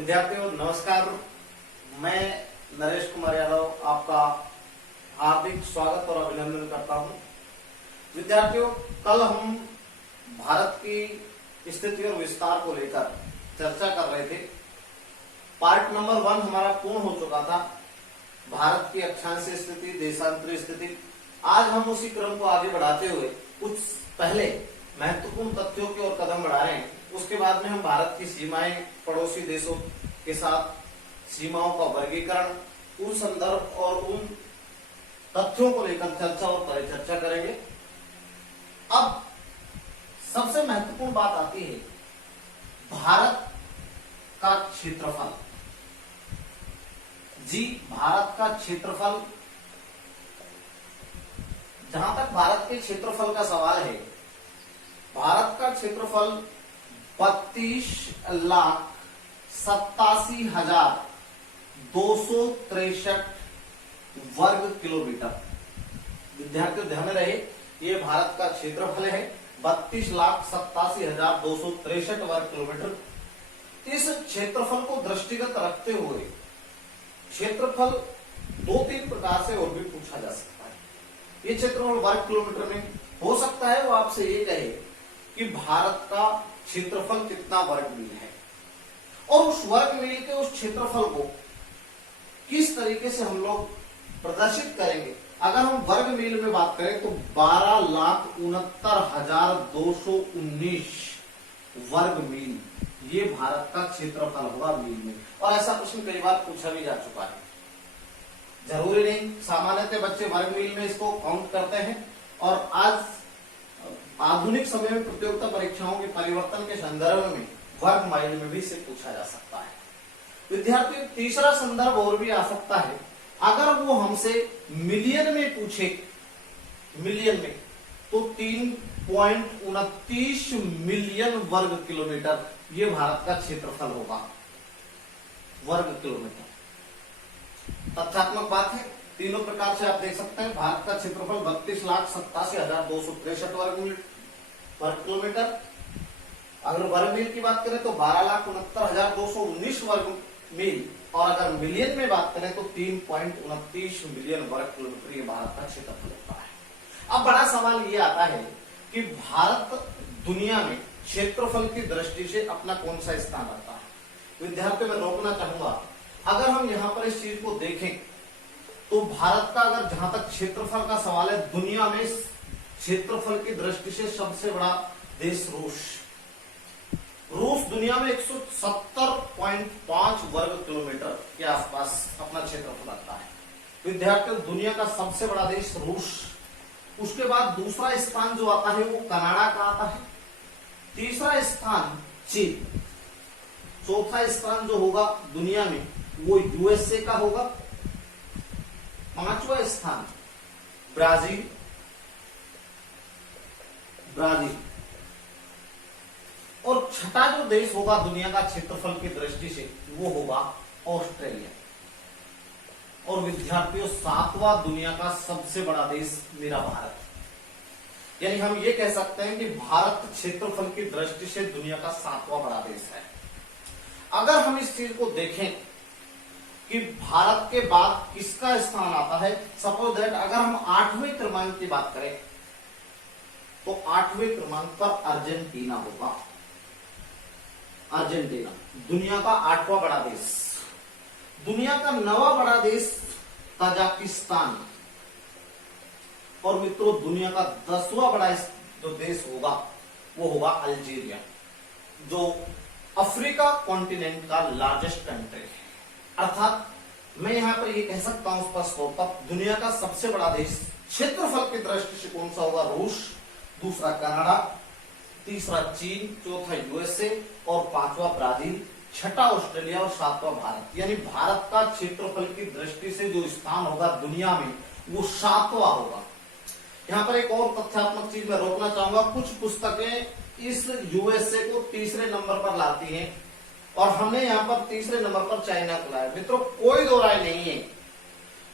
विद्यार्थियों नमस्कार, मैं नरेश कुमार यादव आपका हार्दिक स्वागत और अभिनंदन करता हूं। विद्यार्थियों, कल हम भारत की स्थिति और विस्तार को लेकर चर्चा कर रहे थे। पार्ट नंबर 1 हमारा पूर्ण हो चुका था, भारत की अक्षांशीय स्थिति, देशांतरीय स्थिति। आज हम उसी क्रम को आगे बढ़ाते हुए कुछ पहले महत्वपूर्ण तथ्यों की ओर कदम बढ़ा रहे हैं। उसके बाद में हम भारत की सीमाएं, पड़ोसी देशों के साथ सीमाओं का वर्गीकरण, उन संदर्भ और उन तथ्यों को लेकर चर्चा और परिचर्चा करेंगे। अब सबसे महत्वपूर्ण बात आती है भारत का क्षेत्रफल। जी, भारत का क्षेत्रफल, जहां तक भारत के क्षेत्रफल का सवाल है, भारत का क्षेत्रफल 32,87,263 वर्ग किलोमीटर। विद्यार्थियों ध्यान रहे, ये भारत का क्षेत्रफल है 32,87,263 वर्ग किलोमीटर। इस क्षेत्रफल को दृष्टिगत रखते हुए क्षेत्रफल 2-3 प्रकार से और भी पूछा जा सकता है। ये क्षेत्रफल वर्ग किलोमीटर में हो सकता है वो आपसे ये कहे कि भारत का क्षेत्रफल कितना वर्ग मील है, और उस वर्ग मील के उस क्षेत्रफल को किस तरीके से हम लोग प्रदर्शित करेंगे। अगर हम वर्ग मील में बात करें तो 12,69,219 वर्ग मील ये भारत का क्षेत्रफल होगा मील में। और ऐसा प्रश्न कई बार पूछा भी जा चुका है। जरूरी नहीं, सामान्यतः बच्चे वर्ग मील में इसको काउंट करते हैं, और आज आधुनिक समय में प्रतियोगिता परीक्षाओं के परिवर्तन के संदर्भ में वर्ग माइल में भी इसे पूछा जा सकता है। विद्यार्थियों, तीसरा संदर्भ और भी आ सकता है। अगर वो हमसे मिलियन में पूछे, मिलियन में, तो 3.29 मिलियन वर्ग किलोमीटर ये भारत का क्षेत्रफल होगा, वर्ग किलोमीटर। तथ्यात्मक बात है, तीनों प्रकार से आप देख सकते हैं। भारत का क्षेत्रफल 32,87,263 वर्ग किलोमीटर। अगर वर्ग मील की बात करें तो 12,69,219 वर्ग मील, और अगर मिलियन में बात करें तो 3.29 मिलियन वर्ग किलोमीटर ये भारत का क्षेत्रफल होता है। अब बड़ा सवाल ये आता है कि भारत दुनिया में क्षेत्रफल की दृष्टि से अपना कौन सा स्थान रखता है। विद्यार्थियों, मैं रोकना चाहूंगा, अगर हम यहाँ पर इस चीज को देखें तो भारत का, अगर जहां तक क्षेत्रफल का सवाल है, दुनिया में क्षेत्रफल की दृष्टि से सबसे बड़ा देश रूस दुनिया में 170.5 वर्ग किलोमीटर के आसपास अपना क्षेत्रफल रखता है। विद्यार्थियों, दुनिया का सबसे बड़ा देश रूस। उसके बाद दूसरा स्थान जो आता है वो कनाडा का आता है, तीसरा स्थान चीन, चौथा स्थान जो होगा दुनिया में वो यूएसए का होगा, पांचवा स्थान ब्राजील, और छठा जो देश होगा दुनिया का क्षेत्रफल की दृष्टि से वो होगा ऑस्ट्रेलिया। और विद्यार्थियों, सातवां दुनिया का सबसे बड़ा देश मेरा भारत। यानी हम ये कह सकते हैं कि भारत क्षेत्रफल की दृष्टि से दुनिया का 7वां बड़ा देश है। अगर हम इस चीज को देखें कि भारत के बाद किसका स्थान आता है, सपोज दैट अगर हम 8वें क्रमांक की बात करें तो 8वें क्रमांक पर अर्जेंटीना होगा। अर्जेंटीना दुनिया का 8वां बड़ा देश। दुनिया का 9वां बड़ा देश तजाकिस्तान, और मित्रों दुनिया का 10वां बड़ा जो देश होगा वो होगा अल्जीरिया, जो अफ्रीका कॉन्टिनेंट का लार्जेस्ट कंट्री है। अर्थात मैं यहां पर ये कह सकता हूं स्पष्ट तौर पर, दुनिया का सबसे बड़ा देश क्षेत्रफल की दृष्टि से कौन सा होगा? रूस, दूसरा कनाडा, तीसरा चीन, चौथा यूएसए और पांचवा ब्राजील, छठा ऑस्ट्रेलिया और सातवां भारत। यानी भारत का क्षेत्रफल की दृष्टि से जो स्थान होगा दुनिया में वो 7वां होगा। यहाँ पर एक और तथ्यात्मक चीज मैं रोकना चाहूंगा, कुछ पुस्तकें इस यूएसए को तीसरे नंबर पर लाती हैं और हमने यहाँ पर तीसरे नंबर पर चाइना को लाया। मित्रों, कोई दो राय नहीं है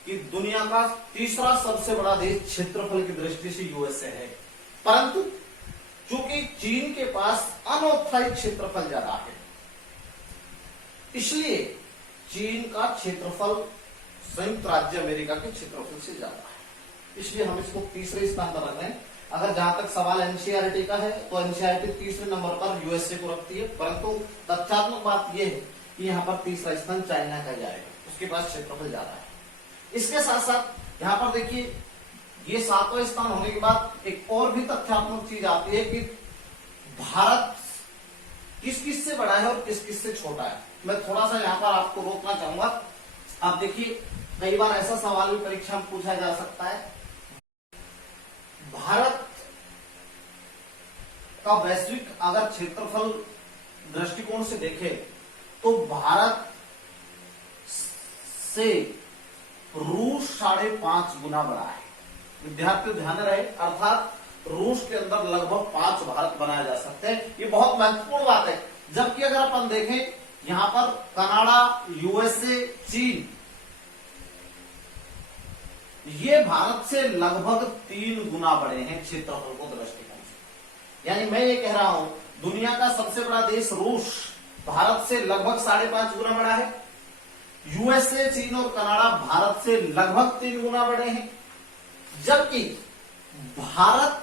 कि दुनिया का तीसरा सबसे बड़ा देश क्षेत्रफल की दृष्टि से यूएसए है, परंतु चूंकि चीन के पास अनौत्साहित क्षेत्रफल ज्यादा है, इसलिए चीन का क्षेत्रफल संयुक्त राज्य अमेरिका के क्षेत्रफल से ज्यादा है, इसलिए हम इसको तीसरे स्थान पर रख रहे हैं। अगर जहां तक सवाल एनसीईआरटी का है तो एनसीईआरटी तीसरे नंबर पर यूएसए को रखती है, परंतु तथ्यात्मक बात यह है कि यहाँ पर तीसरा स्थान चाइना का जाएगा, उसके पास क्षेत्रफल ज्यादा है। इसके साथ साथ यहाँ पर देखिए, ये सातवां स्थान होने के बाद एक और भी तथ्यात्मक चीज आती है कि भारत किस किस से बड़ा है और किस किस से छोटा है। मैं थोड़ा सा यहाँ पर आपको रोकना चाहूंगा। आप देखिए, कई बार ऐसा सवाल भी परीक्षा में पूछा जा सकता है, भारत का वैश्विक अगर क्षेत्रफल दृष्टिकोण से देखें तो भारत से रूस 5.5 गुना बड़ा है। विद्यार्थी ध्यान रहे, अर्थात रूस के अंदर लगभग 5 भारत बनाए जा सकते हैं। ये बहुत महत्वपूर्ण बात है। जबकि अगर अपन देखें यहां पर कनाडा, यूएसए, चीन, ये भारत से लगभग 3 गुना बड़े हैं क्षेत्रफल को दृष्टिकोण से। यानी मैं ये कह रहा हूं, दुनिया का सबसे बड़ा देश रूस भारत से लगभग 5.5 गुना बड़ा है। यूएसए, चीन और कनाडा भारत से लगभग 3 गुना बड़े हैं। जबकि भारत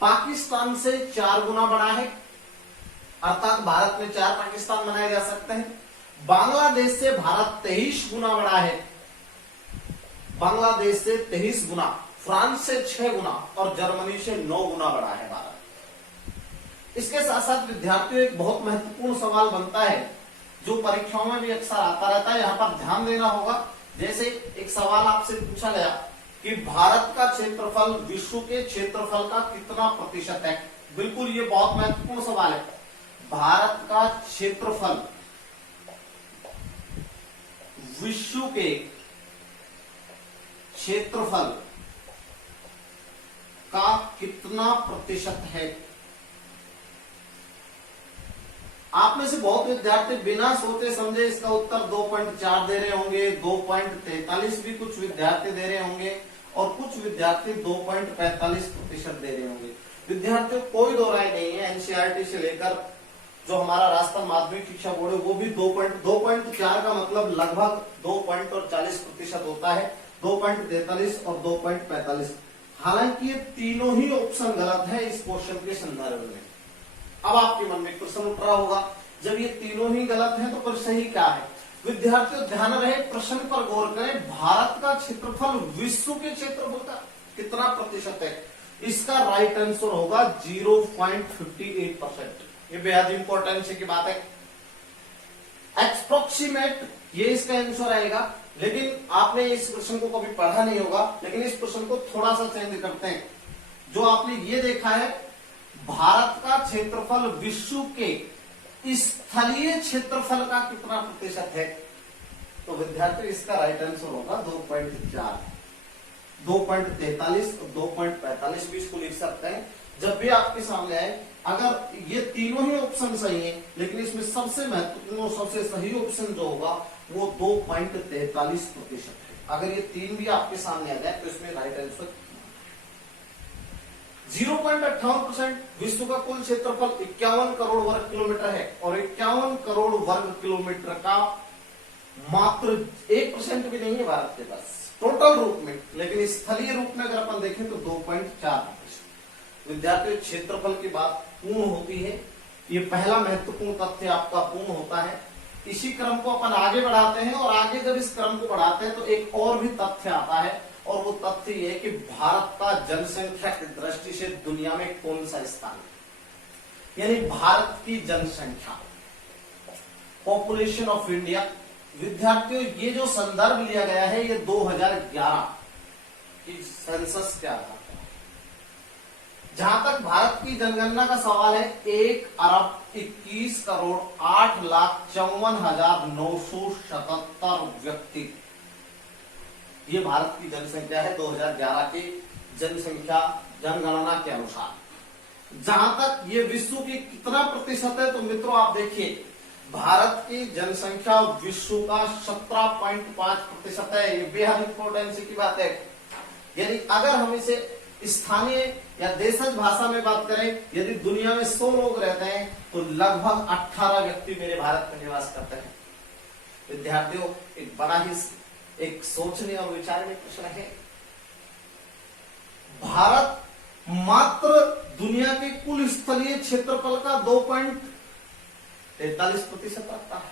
पाकिस्तान से 4 गुना बड़ा है, अर्थात भारत में 4 पाकिस्तान बनाए जा सकते हैं। बांग्लादेश से भारत 23 गुना बड़ा है, बांग्लादेश से 23 गुना, फ्रांस से 6 गुना और जर्मनी से 9 गुना बड़ा है भारत। इसके साथ साथ विद्यार्थियों, एक बहुत महत्वपूर्ण सवाल बनता है जो परीक्षाओं में भी अक्सर आता रहता है, यहां पर ध्यान देना होगा। जैसे एक सवाल आपसे पूछा गया कि भारत का क्षेत्रफल विश्व के क्षेत्रफल का कितना प्रतिशत है। बिल्कुल, ये बहुत महत्वपूर्ण सवाल है। भारत का क्षेत्रफल विश्व के क्षेत्रफल का कितना प्रतिशत है। आप में से बहुत विद्यार्थी बिना सोचे समझे इसका उत्तर 2.4 दे रहे होंगे, 2.43 भी कुछ विद्यार्थी दे रहे होंगे और कुछ विद्यार्थी 2.45% दे रहे होंगे। विद्यार्थियों, कोई दो राय नहीं है। एनसीईआरटी से लेकर जो हमारा राजस्थान माध्यमिक शिक्षा बोर्ड है वो भी 2.4 का मतलब लगभग 2.40% होता है, 2.43 और 2.45। हालांकि ये तीनों ही ऑप्शन गलत है इस क्वेश्चन के संदर्भ में। अब आपके मन में प्रश्न उठ रहा होगा, जब ये तीनों ही गलत हैं तो फिर सही क्या है। विद्यार्थियों ध्यान रहे, प्रश्न पर गौर करें। भारत का क्षेत्रफल विश्व के क्षेत्रफल का कितना प्रतिशत है, इसका राइट आंसर होगा 0.58%। ये बेहद इंपॉर्टेंस की बात है। एक्सप्रोक्सीमेट ये इसका आंसर आएगा, लेकिन आपने इस प्रश्न को कभी पढ़ा नहीं होगा, लेकिन इस प्रश्न को थोड़ा सा चेंज करते हैं। जो आपने ये देखा है, भारत का क्षेत्रफल विश्व के स्थलीय क्षेत्रफल का कितना प्रतिशत है, तो विद्यार्थी इसका राइट आंसर होगा 2.4, 2.43 और 2.45 भी इसको लिख सकते हैं। जब भी आपके सामने आए, अगर ये तीनों ही ऑप्शन सही है, लेकिन इसमें सबसे महत्वपूर्ण और सबसे सही ऑप्शन जो होगा वो 2.43% है। अगर ये तीन भी आपके सामने आ जाए तो इसमें राइट आंसर 0.58%। विश्व का कुल क्षेत्रफल 51 करोड़ वर्ग किलोमीटर है और 51 करोड़ वर्ग किलोमीटर का मात्र 1% भी नहीं है भारत के पास टोटल रूप में, लेकिन स्थलीय रूप में अगर अपन देखें तो 2.4%। विद्यार्थियों, क्षेत्रफल की बात पूर्ण होती है, ये पहला महत्वपूर्ण तथ्य आपका पूर्ण होता है। इसी क्रम को अपन आगे बढ़ाते हैं और आगे जब इस क्रम को बढ़ाते हैं तो एक और भी तथ्य आता है, और वो तथ्य ये है कि भारत का जनसंख्या की दृष्टि से दुनिया में कौन सा स्थान है। यानी भारत की जनसंख्या, पॉपुलेशन ऑफ इंडिया। विद्यार्थियों, ये जो संदर्भ लिया गया है ये 2011 की सेंसस के आधार पर। जहां तक भारत की जनगणना का सवाल है, 1,21,08,54,977 व्यक्ति, ये भारत की जनसंख्या है 2011 की जनसंख्या जनगणना के अनुसार। जहां तक ये विश्व की कितना प्रतिशत है, तो मित्रों आप देखिए, भारत की जनसंख्या विश्व का 17.5% है। ये बेहद इंपॉर्टेंस की बात है। यानी अगर हम इसे स्थानीय या देशज भाषा में बात करें, यदि दुनिया में 100 लोग रहते हैं तो लगभग 18 व्यक्ति मेरे भारत में निवास करते हैं। विद्यार्थियों, एक बड़ा ही एक सोचने और विचारने प्रश्न है, भारत मात्र दुनिया के कुल स्थलीय क्षेत्रफल का 2.43% रखता है।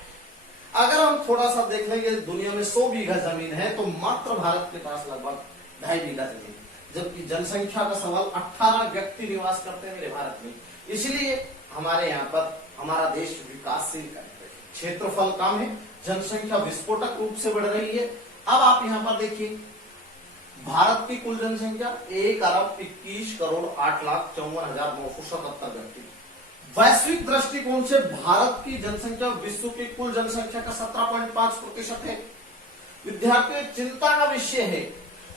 अगर हम थोड़ा सा देख लेंगे, दुनिया में 100 बीघा जमीन है तो मात्र भारत के पास लगभग 2.5 बीघा जमीन, जबकि जनसंख्या का सवाल 18 व्यक्ति निवास करते हैं मेरे भारत में। इसलिए हमारे यहाँ पर हमारा देश विकासशील कंट्री है, क्षेत्रफल कम है, जनसंख्या विस्फोटक रूप से बढ़ रही है। अब आप यहाँ पर देखिए, भारत की कुल जनसंख्या 1,21,08,54,977 व्यक्ति। वैश्विक दृष्टिकोण से भारत की जनसंख्या विश्व की कुल जनसंख्या का 17.5% है। विद्यार्थियों, चिंता का विषय है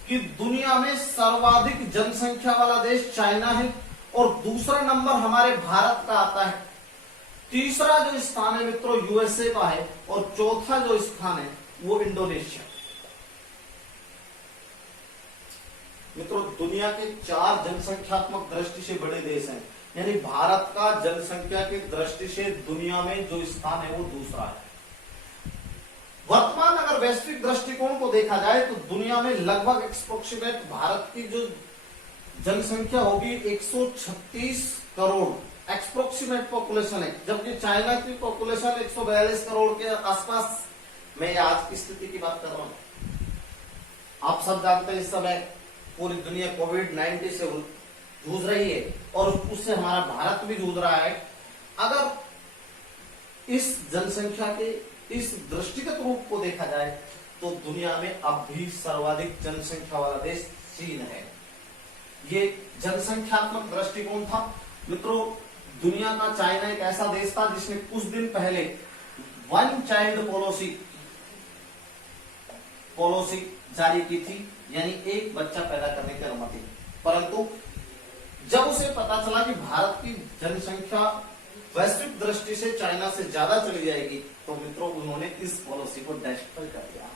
कि दुनिया में सर्वाधिक जनसंख्या वाला देश चाइना है और दूसरा नंबर हमारे भारत का आता है। तीसरा जो स्थान है मित्रों यूएसए का है और चौथा जो स्थान है वो इंडोनेशिया। मित्रों, दुनिया के 4 जनसंख्यात्मक दृष्टि से बड़े देश हैं, यानी भारत का जनसंख्या की दृष्टि से दुनिया में जो स्थान है वो दूसरा है। वर्तमान अगर वैश्विक दृष्टिकोण को देखा जाए तो दुनिया में लगभग एक्सप्रोक्सीमेट भारत की जो जनसंख्या होगी 136 करोड़ एक्सप्रोक्सीमेट पॉपुलेशन है, जबकि चाइना की पॉपुलेशन 142 करोड़ के आसपास। मैं आज की स्थिति की बात कर रहा हूं। आप सब जानते हैं इस समय पूरी दुनिया कोविड-19 से जूझ रही है और उससे हमारा भारत भी जूझ रहा है। अगर इस जनसंख्या के इस दृष्टिगत रूप को देखा जाए तो दुनिया में अब भी सर्वाधिक जनसंख्या वाला देश चीन है। ये जनसंख्यात्मक दृष्टिकोण था मित्रों। दुनिया का चाइना एक ऐसा देश था जिसने कुछ दिन पहले वन चाइल्ड पॉलिसी जारी की थी, यानी एक बच्चा पैदा करने की अनुमति। परंतु जब उसे पता चला कि भारत की जनसंख्या वैश्विक दृष्टि से चाइना से ज्यादा चली जाएगी तो मित्रों उन्होंने इस पॉलिसी को डिस्ट्रॉय कर दिया।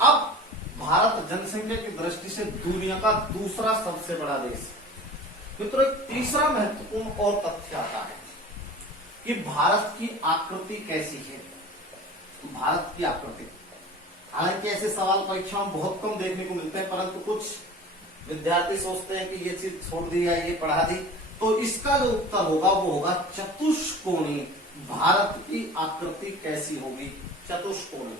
अब भारत जनसंख्या की दृष्टि से दुनिया का दूसरा सबसे बड़ा देश। मित्रों, एक तीसरा महत्वपूर्ण और तथ्य आता है कि भारत की आकृति कैसी है। भारत की आकृति, हालांकि ऐसे सवाल परीक्षाओं में बहुत कम देखने को मिलते हैं, परंतु कुछ विद्यार्थी सोचते हैं कि ये चीज छोड़ दी या ये पढ़ा दी, तो इसका जो उत्तर होगा वो होगा चतुष्कोणी। भारत की आकृति कैसी होगी? चतुष्कोणी।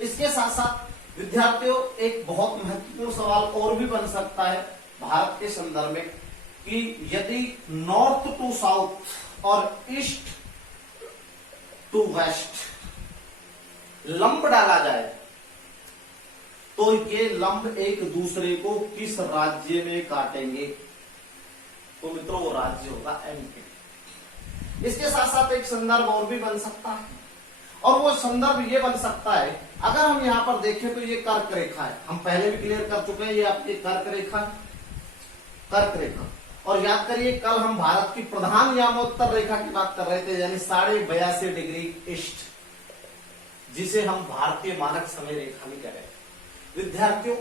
इसके साथ साथ विद्यार्थियों एक बहुत महत्वपूर्ण सवाल और भी बन सकता है भारत के संदर्भ में कि यदि नॉर्थ टू साउथ और ईस्ट टू वेस्ट लंब डाला जाए तो ये लंब एक दूसरे को किस राज्य में काटेंगे? तो मित्रों वो राज्य होगा एमपी। इसके साथ साथ एक संदर्भ और भी बन सकता है और वो संदर्भ ये बन सकता है, अगर हम यहां पर देखें तो ये कर्क रेखा है। हम पहले भी क्लियर कर चुके हैं, ये आपकी कर्क रेखा है, कर्क रेखा। और याद करिए कल हम भारत की प्रधान यामोत्तर रेखा की बात कर रहे थे, यानी 82.5 डिग्री ईस्ट, जिसे हम भारतीय मानक समय रेखा भी कह रहे थे। विद्यार्थियों,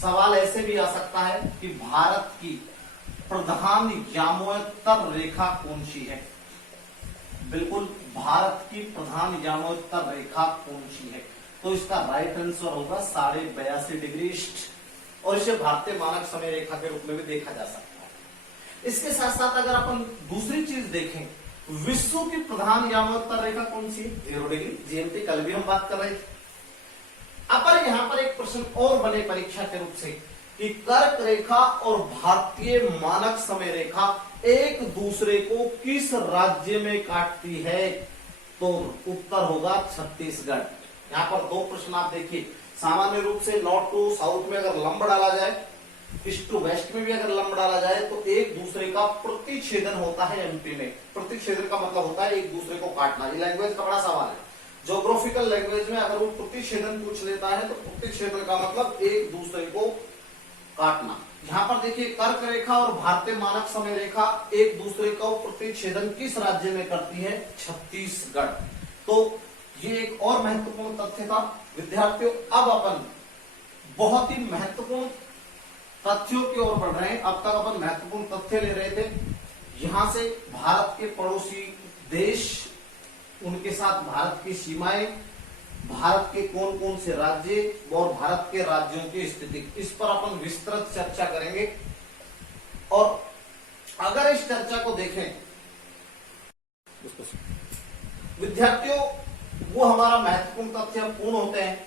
सवाल ऐसे भी आ सकता है कि भारत की प्रधान यामोत्तर रेखा कौन सी है? बिल्कुल, भारत की प्रधान यामोत्तर रेखा कौन सी है? तो इसका राइट आंसर होगा 82.5 डिग्री ईस्ट, और इसे भारतीय मानक समय रेखा के रूप में भी देखा जा सकता है। इसके साथ साथ अगर अपन दूसरी चीज देखें, विश्व की प्रधान यामोत्तर रेखा कौन सी है? 0 डिग्री जीएमटी। कल भी हम बात कर रहे थे। अपन यहाँ पर एक प्रश्न और बने परीक्षा के रूप से कि कर्क रेखा और भारतीय मानक समय रेखा एक दूसरे को किस राज्य में काटती है? तो उत्तर होगा छत्तीसगढ़। यहाँ पर 2 प्रश्न आप देखिए। सामान्य रूप से नॉर्थ टू साउथ में अगर लंब डाला जाए, ईस्ट टू वेस्ट में भी अगर लंब डाला जाए तो एक दूसरे का प्रतिच्छेदन होता है एमपी में। प्रतिच्छेदन का मतलब होता है एक दूसरे को काटना। ये लैंग्वेज का बड़ा सवाल है। ज्योग्राफिकल लैंग्वेज में अगर वो प्रतिच्छेदन पूछ लेता है तो प्रतिच्छेदन का मतलब एक दूसरे को काटना। यहाँ पर देखिए कर्क रेखा और भारतीय मानक समय रेखा एक दूसरे का प्रतिच्छेदन किस राज्य में करती है? छत्तीसगढ़। तो ये एक और महत्वपूर्ण तथ्य था। विद्यार्थियों, अब अपन बहुत ही महत्वपूर्ण तथ्यों की ओर बढ़ रहे हैं। अब तक अपन महत्वपूर्ण तथ्य ले रहे थे, यहां से भारत के पड़ोसी देश, उनके साथ भारत की सीमाएं, भारत के कौन कौन से राज्य और भारत के राज्यों की स्थिति, इस पर अपन विस्तृत चर्चा करेंगे। और अगर इस चर्चा को देखें विद्यार्थियों, वो हमारा महत्वपूर्ण तथ्य पूर्ण होते हैं।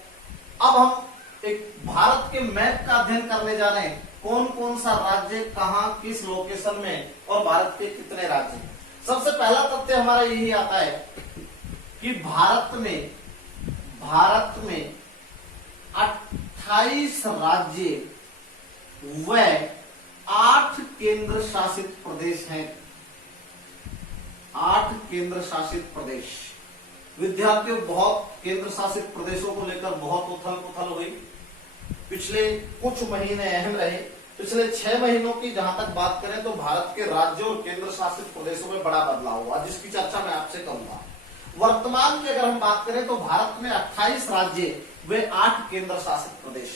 अब हम एक भारत के मैप का अध्ययन करने जा रहे हैं, कौन कौन सा राज्य कहां किस लोकेशन में और भारत के कितने राज्य। सबसे पहला तथ्य हमारा यही आता है कि भारत में 28 राज्य व 8 केंद्र शासित प्रदेश हैं। 8 केंद्र शासित प्रदेश। विद्यार्थियों, बहुत केंद्र शासित प्रदेशों को लेकर बहुत उथल पुथल हुई। पिछले कुछ महीने अहम रहे। पिछले 6 महीनों की जहां तक बात करें तो भारत के राज्यों और केंद्र शासित प्रदेशों में बड़ा बदलाव हुआ, जिसकी चर्चा मैं आपसे करूंगा। वर्तमान की अगर हम बात करें तो भारत में 28 राज्य व 8 केंद्र शासित प्रदेश।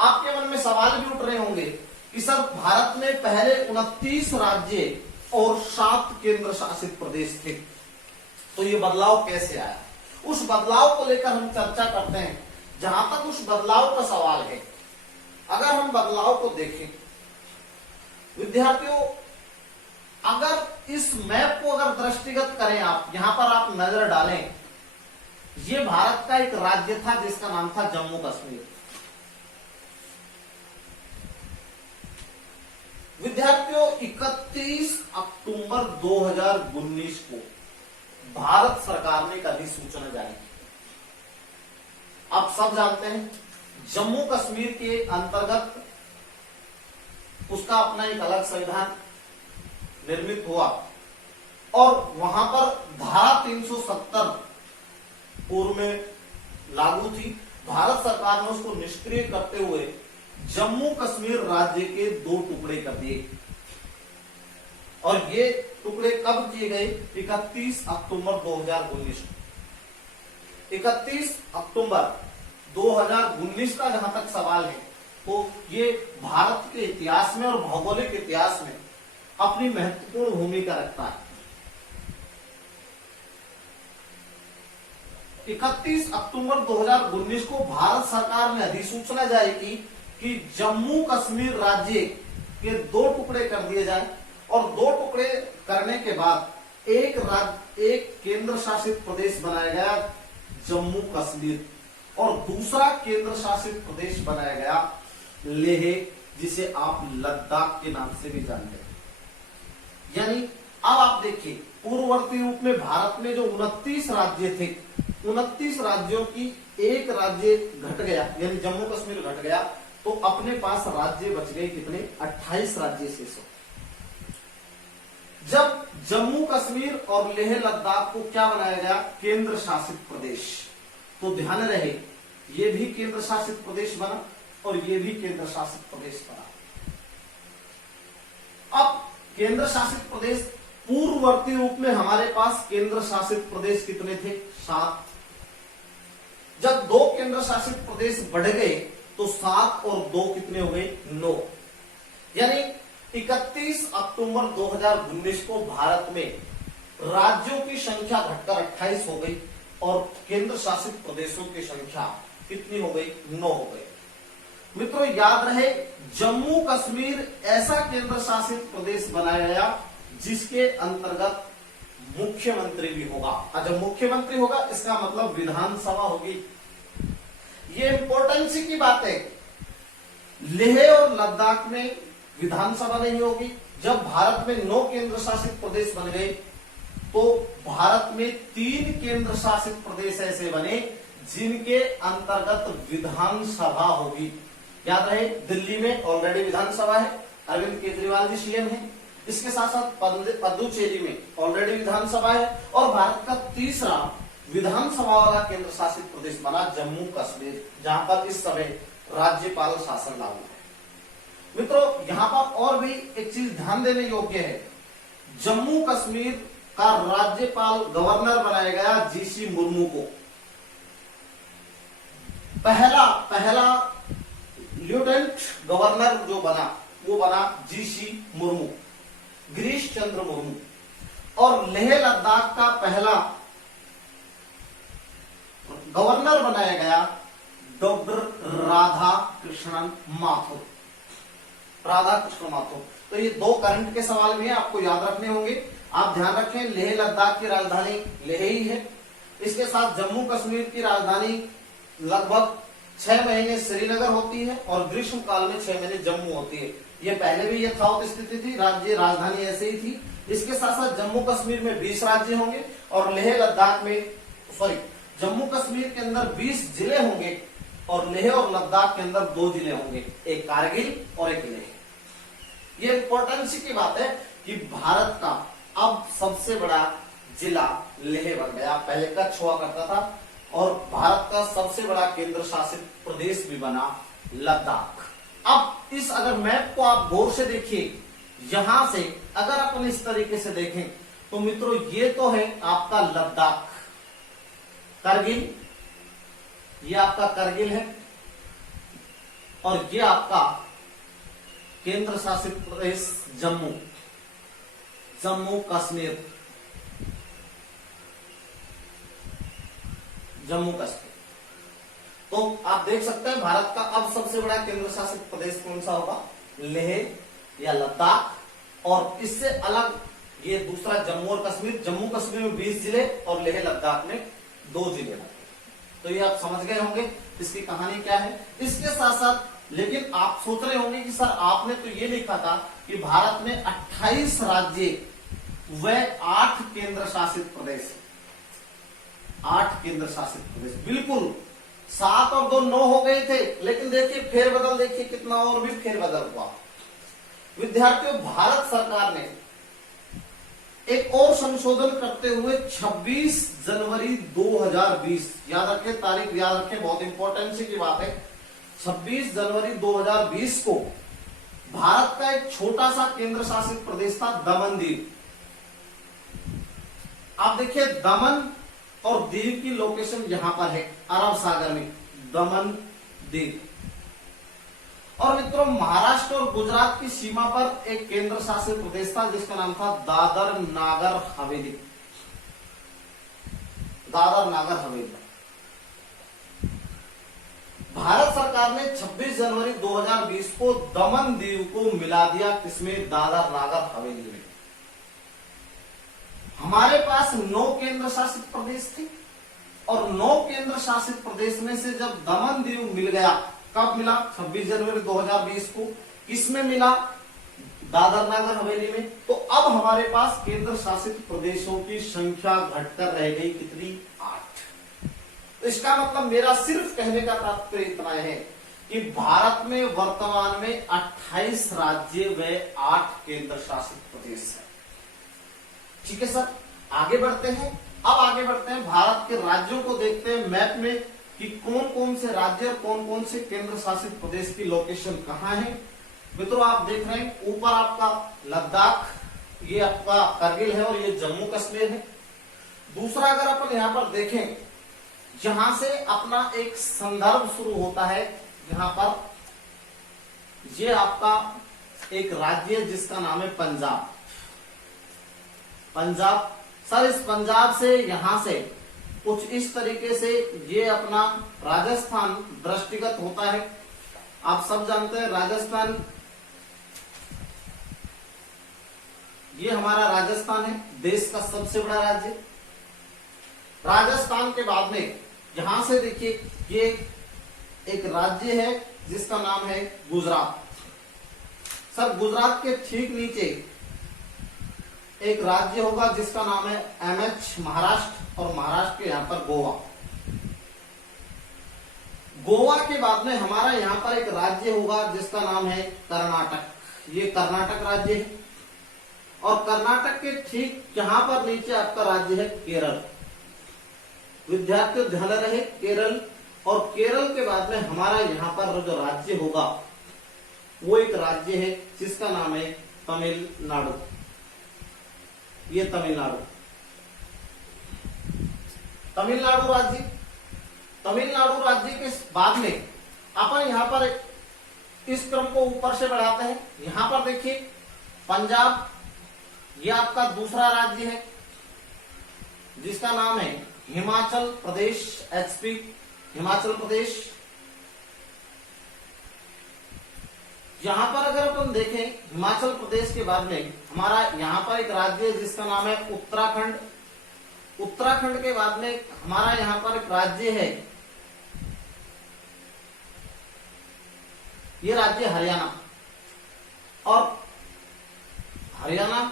आपके मन में सवाल भी उठ रहे होंगे कि सर, भारत में पहले 29 राज्य और 7 केंद्र शासित प्रदेश थे, तो ये बदलाव कैसे आया? उस बदलाव को लेकर हम चर्चा करते हैं। जहां तक उस बदलाव का सवाल है, अगर हम बदलाव को देखें विद्यार्थियों, अगर इस मैप को अगर दृष्टिगत करें, आप यहां पर आप नजर डालें, ये भारत का एक राज्य था जिसका नाम था जम्मू कश्मीर। विद्यार्थियों, 31 अक्टूबर 2019 को भारत सरकार ने एक अधिसूचना जारी की। आप सब जानते हैं जम्मू कश्मीर के अंतर्गत उसका अपना एक अलग संविधान निर्मित हुआ और वहां पर धारा 370 पूर्व में लागू थी। भारत सरकार ने उसको निष्क्रिय करते हुए जम्मू कश्मीर राज्य के 2 टुकड़े कर दिए। और ये टुकड़े कब किए गए? 31 अक्टूबर 2019। 31 अक्टूबर 2019 का जहां तक सवाल है, तो ये भारत के इतिहास में और भौगोलिक इतिहास में अपनी महत्वपूर्ण भूमिका रखता है। 31 अक्टूबर 2019 को भारत सरकार ने अधिसूचना जारी की कि जम्मू कश्मीर राज्य के 2 टुकड़े कर दिए जाए और 2 टुकड़े करने के बाद एक केंद्र शासित प्रदेश बनाया गया जम्मू कश्मीर और दूसरा केंद्र शासित प्रदेश बनाया गया लेह, जिसे आप लद्दाख के नाम से भी जानते हैं। यानी अब आप देखिए, पूर्ववर्ती रूप में भारत में जो 29 राज्य थे, 29 राज्यों की एक राज्य घट गया, यानी जम्मू कश्मीर घट गया, तो अपने पास राज्य बच गए कितने? 28 राज्य शेष। जब जम्मू कश्मीर और लेह लद्दाख को क्या बनाया गया? केंद्र शासित प्रदेश। तो ध्यान रहे, ये भी केंद्र शासित प्रदेश बना और ये भी केंद्र शासित प्रदेश बना। अब केंद्र शासित प्रदेश, पूर्ववर्ती रूप में हमारे पास केंद्र शासित प्रदेश कितने थे? 7। जब 2 केंद्र शासित प्रदेश बढ़ गए तो 7 और 2 कितने हो गए? 9। यानी 31 अक्टूबर 2019 को भारत में राज्यों की संख्या घटकर 28 हो गई और केंद्र शासित प्रदेशों की संख्या कितनी हो गई? 9 हो गई। मित्रों, याद रहे, जम्मू कश्मीर ऐसा केंद्र शासित प्रदेश बनाया गया जिसके अंतर्गत मुख्यमंत्री भी होगा। और जब मुख्यमंत्री होगा इसका मतलब विधानसभा होगी। ये इंपॉर्टेंसी की बात है। लेह और लद्दाख में विधानसभा नहीं होगी। जब भारत में 9 केंद्र शासित प्रदेश बन गए तो भारत में 3 केंद्र शासित प्रदेश ऐसे बने जिनके अंतर्गत विधानसभा होगी। याद रहे, दिल्ली में ऑलरेडी विधानसभा है, अरविंद केजरीवाल जी सीएम हैं। इसके साथ साथ पदुचेरी में ऑलरेडी विधानसभा है और भारत का तीसरा विधानसभा वाला केंद्र शासित प्रदेश बना जम्मू कश्मीर, जहां पर इस समय राज्यपाल शासन लागू है। मित्रों, यहां पर और भी एक चीज ध्यान देने योग्य है। जम्मू कश्मीर का राज्यपाल गवर्नर बनाया गया जीसी मुर्मू को। पहला लेफ्टिनेंट गवर्नर जो बना वो बना जीसी मुर्मू। गिरीश चंद्र मुर्मू, और लेह लद्दाख का पहला गवर्नर बनाया गया डॉक्टर राधा कृष्णन माथुर। राधा कृष्ण माथुर। तो ये दो करंट के सवाल भी हैं, आपको याद रखने होंगे। आप ध्यान रखें, लेह लद्दाख की राजधानी लेह ही है। इसके साथ जम्मू कश्मीर की राजधानी लगभग 6 महीने श्रीनगर होती है और ग्रीष्म काल में 6 महीने जम्मू होती है। ये पहले भी यथावत स्थिति थी, राज्य राजधानी ऐसे ही थी। इसके साथ साथ जम्मू कश्मीर में 20 राज्य होंगे और लेह लद्दाख में जम्मू कश्मीर के अंदर 20 जिले होंगे और लेह और लद्दाख के अंदर 2 जिले होंगे, एक कारगिल और एक लेह। ये इंपॉर्टेंस की बात है कि भारत का अब सबसे बड़ा जिला लेह बन गया। पहले कच्छ हुआ करता था और भारत का सबसे बड़ा केंद्र शासित प्रदेश भी बना लद्दाख। अब इस अगर मैप को आप गौर से देखिए, यहां से अगर अपन इस तरीके से देखें तो मित्रों ये तो है आपका लद्दाख, करगिल, ये आपका करगिल है और ये आपका केंद्र शासित प्रदेश जम्मू, जम्मू कश्मीर, जम्मू कश्मीर। तो आप देख सकते हैं भारत का अब सबसे बड़ा केंद्र शासित प्रदेश कौन सा होगा, लेह या लद्दाख। और इससे अलग ये दूसरा जम्मू और कश्मीर, जम्मू कश्मीर में 20 जिले और लेह लद्दाख में 2 जिले होंगे। तो ये आप समझ गए होंगे इसकी कहानी क्या है। इसके साथ साथ लेकिन आप सोच रहे होंगे कि सर आपने तो ये लिखा था कि भारत में 28 राज्य व 8 केंद्र शासित प्रदेश, 8 केंद्र शासित प्रदेश। बिल्कुल 7 और 2 9 हो गए थे, लेकिन देखिए फेरबदल, देखिए कितना और भी फेरबदल हुआ। विद्यार्थियों, भारत सरकार ने एक और संशोधन करते हुए 26 जनवरी 2020, याद रखें तारीख, याद रखें, बहुत इंपॉर्टेंट की बात है। 26 जनवरी 2020 को भारत का एक छोटा सा केंद्र शासित प्रदेश था दमन दीव। आप देखिए दमन और दीव की लोकेशन यहां पर है, अरब सागर में, दमन दीव। और मित्रों, महाराष्ट्र और गुजरात की सीमा पर एक केंद्र शासित प्रदेश था जिसका नाम था दादर नागर हवेली, दादर नागर हवेली। भारत सरकार ने 26 जनवरी 2020 को दमन दीव को मिला दिया किसमें, दादर नागर हवेली में। हमारे पास 9 केंद्र शासित प्रदेश थे और 9 केंद्र शासित प्रदेश में से जब दमन दीव मिल गया, कब मिला, 26 जनवरी 2020 को, किसमें मिला, दादर नागर हवेली में। तो अब हमारे पास केंद्र शासित प्रदेशों की संख्या घटकर रह गई कितनी, 8। तो इसका मतलब मेरा सिर्फ कहने का तात्पर्य इतना है कि भारत में वर्तमान में 28 राज्य व 8 केंद्र शासित प्रदेश है। ठीक है सर, आगे बढ़ते हैं। अब आगे बढ़ते हैं, भारत के राज्यों को देखते हैं मैप में कि कौन कौन से राज्य और कौन कौन से केंद्र शासित प्रदेश की लोकेशन कहां है। मित्रों आप देख रहे हैं ऊपर आपका लद्दाख, ये आपका करगिल है और ये जम्मू कश्मीर है। दूसरा अगर अपन यहां पर देखें, जहां से अपना एक संदर्भ शुरू होता है, यहां पर ये आपका एक राज्य है जिसका नाम है पंजाब। पंजाब, सर इस पंजाब से यहां से कुछ इस तरीके से ये अपना राजस्थान दृष्टिगत होता है। आप सब जानते हैं राजस्थान, ये हमारा राजस्थान है, देश का सबसे बड़ा राज्य। राजस्थान के बाद में यहां से देखिए ये एक राज्य है जिसका नाम है गुजरात। सर गुजरात के ठीक नीचे एक राज्य होगा जिसका नाम है MH महाराष्ट्र, और महाराष्ट्र के यहां पर गोवा। गोवा के बाद में हमारा यहां पर एक राज्य होगा जिसका नाम है कर्नाटक। ये कर्नाटक राज्य है और कर्नाटक के ठीक यहां पर नीचे आपका राज्य है केरल। विद्यार्थियों ध्यान रहे केरल, और केरल के बाद में हमारा यहां पर जो राज्य होगा वो एक राज्य है जिसका नाम है तमिलनाडु। ये तमिलनाडु, तमिलनाडु राज्य। तमिलनाडु राज्य के बाद में अपन यहां पर इस क्रम को ऊपर से बढ़ाते हैं। यहां पर देखिए पंजाब, ये आपका दूसरा राज्य है जिसका नाम है हिमाचल प्रदेश, एचपी, हिमाचल प्रदेश। यहां पर अगर अपन देखें हिमाचल प्रदेश के बाद में हमारा यहां पर एक राज्य है जिसका नाम है उत्तराखंड। उत्तराखंड के बाद में हमारा यहां पर एक राज्य है, ये राज्य हरियाणा, और हरियाणा,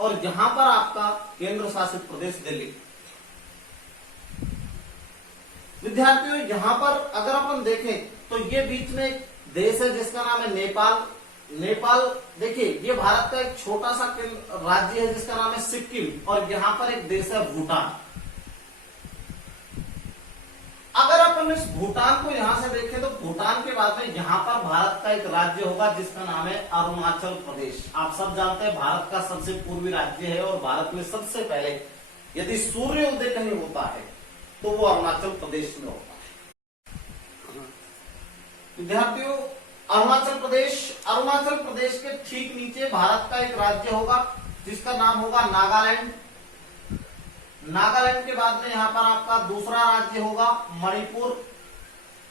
और यहां पर आपका केंद्र शासित प्रदेश दिल्ली। विद्यार्थियों यहां पर अगर अपन देखें तो ये बीच में एक देश है जिसका नाम है नेपाल। नेपाल देखिए ये भारत का एक छोटा सा राज्य है जिसका नाम है सिक्किम, और यहां पर एक देश है भूटान। अगर अपन इस भूटान को यहां से देखें तो भूटान के बाद में यहां पर भारत का एक राज्य होगा जिसका नाम है अरुणाचल प्रदेश। आप सब जानते हैं भारत का सबसे पूर्वी राज्य है और भारत में सबसे पहले यदि सूर्योदय कहीं होता है तो वो अरुणाचल प्रदेश में होता है। विद्यार्थियों अरुणाचल प्रदेश के ठीक नीचे भारत का एक राज्य होगा जिसका नाम होगा नागालैंड। नागालैंड के बाद में यहां पर आपका दूसरा राज्य होगा मणिपुर।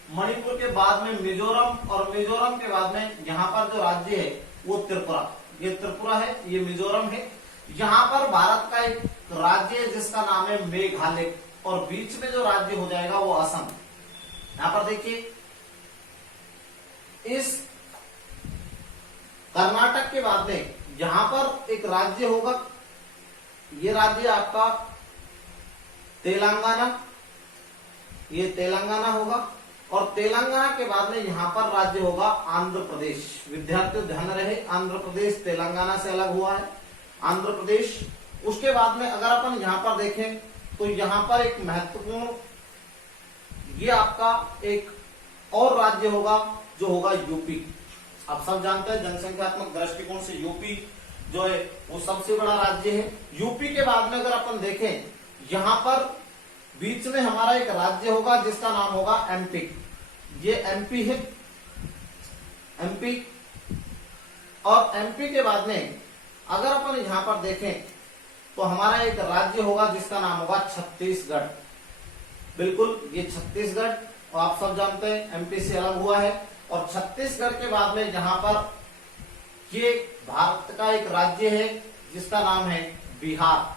मणिपुर के बाद में मिजोरम, और मिजोरम के बाद में यहां पर जो राज्य है वो त्रिपुरा। ये त्रिपुरा है, ये मिजोरम है। यहां पर भारत का एक राज्य है जिसका नाम है मेघालय, और बीच में जो राज्य हो जाएगा वो असम। यहां पर देखिए इस कर्नाटक के बाद में यहां पर एक राज्य होगा, ये राज्य आपका तेलंगाना, ये तेलंगाना होगा, और तेलंगाना के बाद में यहां पर राज्य होगा आंध्र प्रदेश। विद्यार्थियों ध्यान रहे आंध्र प्रदेश तेलंगाना से अलग हुआ है, आंध्र प्रदेश। उसके बाद में अगर अपन यहां पर देखें तो यहां पर एक महत्वपूर्ण ये आपका एक और राज्य होगा जो होगा यूपी। आप सब जानते हैं जनसंख्यात्मक दृष्टिकोण से यूपी जो है वो सबसे बड़ा राज्य है। यूपी के बाद में अगर अपन देखें यहां पर बीच में हमारा एक राज्य होगा जिसका नाम होगा एमपी। ये एमपी है, एमपी। और एमपी के बाद में अगर अपन यहां पर देखें तो हमारा एक राज्य होगा जिसका नाम होगा छत्तीसगढ़। बिल्कुल ये छत्तीसगढ़, और आप सब जानते हैं एमपी से अलग हुआ है। और छत्तीसगढ़ के बाद में यहां पर ये भारत का एक राज्य है जिसका नाम है बिहार।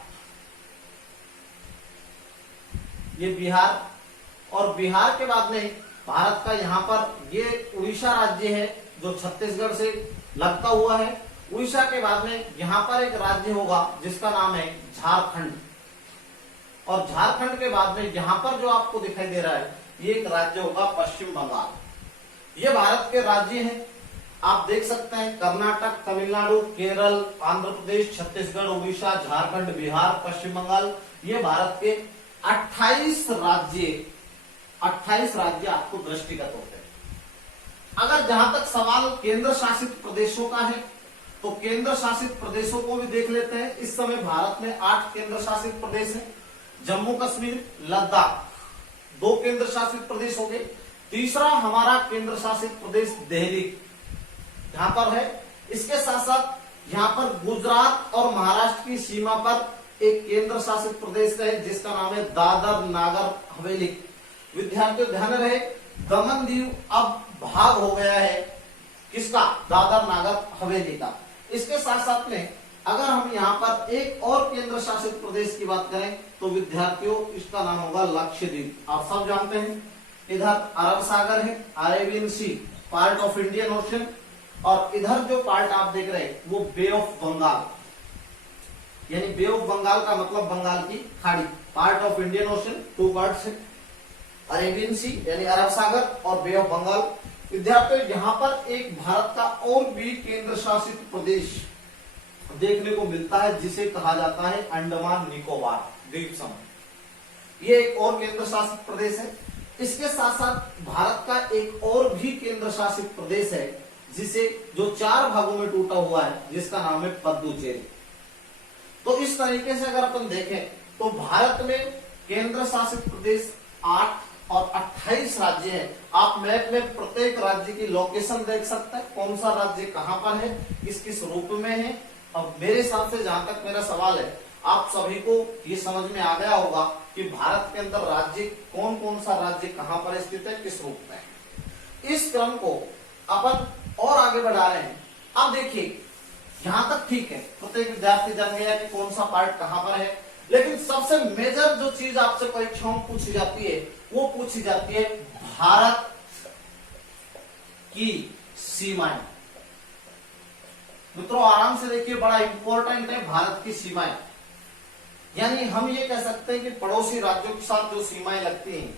ये बिहार, और बिहार के बाद में भारत का यहां पर ये उड़ीसा राज्य है जो छत्तीसगढ़ से लगता हुआ है। उड़ीसा के बाद में यहां पर एक राज्य होगा जिसका नाम है झारखंड, और झारखंड के बाद में यहां पर जो आपको दिखाई दे रहा है ये एक राज्य होगा पश्चिम बंगाल। ये भारत के राज्य हैं, आप देख सकते हैं कर्नाटक, तमिलनाडु, केरल, आंध्र प्रदेश, छत्तीसगढ़, उड़ीसा, झारखंड, बिहार, पश्चिम बंगाल। ये भारत के 28 राज्य आपको दृष्टिगत होते हैं। अगर जहां तक सवाल केंद्र शासित प्रदेशों का है तो केंद्र शासित प्रदेशों को भी देख लेते हैं। इस समय भारत में 8 केंद्र शासित प्रदेश हैं। जम्मू कश्मीर, लद्दाख 2 केंद्र शासित प्रदेश हो गए। तीसरा हमारा केंद्र शासित प्रदेश दिल्ली यहां पर है। इसके साथ साथ यहां पर गुजरात और महाराष्ट्र की सीमा पर एक केंद्र शासित प्रदेश है जिसका नाम है दादर नागर हवेली। विद्यार्थियों ध्यान रहे दमन दीव अब भाग हो गया है किसका, दादर नागर हवेली का। इसके साथ साथ में अगर हम यहाँ पर एक और केंद्र शासित प्रदेश की बात करें तो विद्यार्थियों इसका नाम होगा लक्षद्वीप। आप सब जानते हैं इधर अरब सागर है, Arabian sea, part of Indian ocean, और इधर जो पार्ट आप देख रहे हैं वो बे ऑफ बंगाल, यानी बे ऑफ बंगाल का मतलब बंगाल की खाड़ी। Part of Indian ocean 2 parts है, अरेबियन सी यानी अरब सागर और बे ऑफ बंगाल। विद्यार्थियों यहाँ पर एक भारत का और भी केंद्र शासित प्रदेश देखने को मिलता है जिसे कहा जाता है अंडमान निकोबार द्वीप समूह। ये एक और केंद्र शासित प्रदेश है। इसके साथ साथ भारत का एक और भी केंद्र शासित प्रदेश है जिसे जो 4 भागों में टूटा हुआ है जिसका नाम है पुदुचेरी। तो इस तरीके से अगर अपन देखें तो भारत में केंद्र शासित प्रदेश 8 और 28 राज्य है। आप मैप में प्रत्येक राज्य की लोकेशन देख सकते हैं, कौन सा राज्य कहां पर है, किस किस रूप में है। अब मेरे हिसाब से जहां तक मेरा सवाल है, आप सभी को ये समझ में आ गया होगा कि भारत के अंदर राज्य कौन कौन सा राज्य कहां पर स्थित है, किस रूप में है। इस क्रम को अपन और आगे बढ़ा रहे हैं। अब देखिए यहां तक ठीक है, प्रत्येक विद्यार्थी जान गया कि कौन सा पार्ट कहां पर है, लेकिन सबसे मेजर जो चीज आपसे परीक्षाओं में पूछी जाती है वो पूछी जाती है भारत की सीमाएं। मित्रों आराम से देखिए, बड़ा इंपॉर्टेंट है भारत की सीमाएं। यानी हम ये कह सकते हैं कि पड़ोसी राज्यों के साथ जो सीमाएं लगती हैं,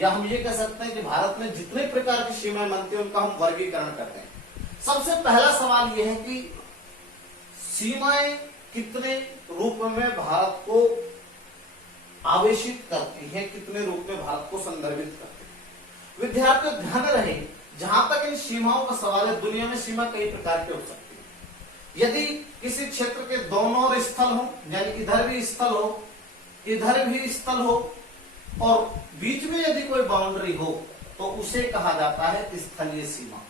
या हम ये कह सकते हैं कि भारत में जितने प्रकार की सीमाएं बनती हैं उनका हम वर्गीकरण करते हैं। सबसे पहला सवाल यह है कि सीमाएं कितने रूप में भारत को आवेशित करती है, कितने रूप में भारत को संदर्भित करती है। विद्यार्थियों ध्यान रहे, जहां तक इन सीमाओं का सवाल है, दुनिया में सीमा कई प्रकार की हो सकती है। यदि किसी क्षेत्र के दोनों ओर स्थल हो, यानी इधर भी स्थल हो, इधर भी स्थल हो, और बीच में यदि कोई बाउंड्री हो तो उसे कहा जाता है स्थलीय सीमा।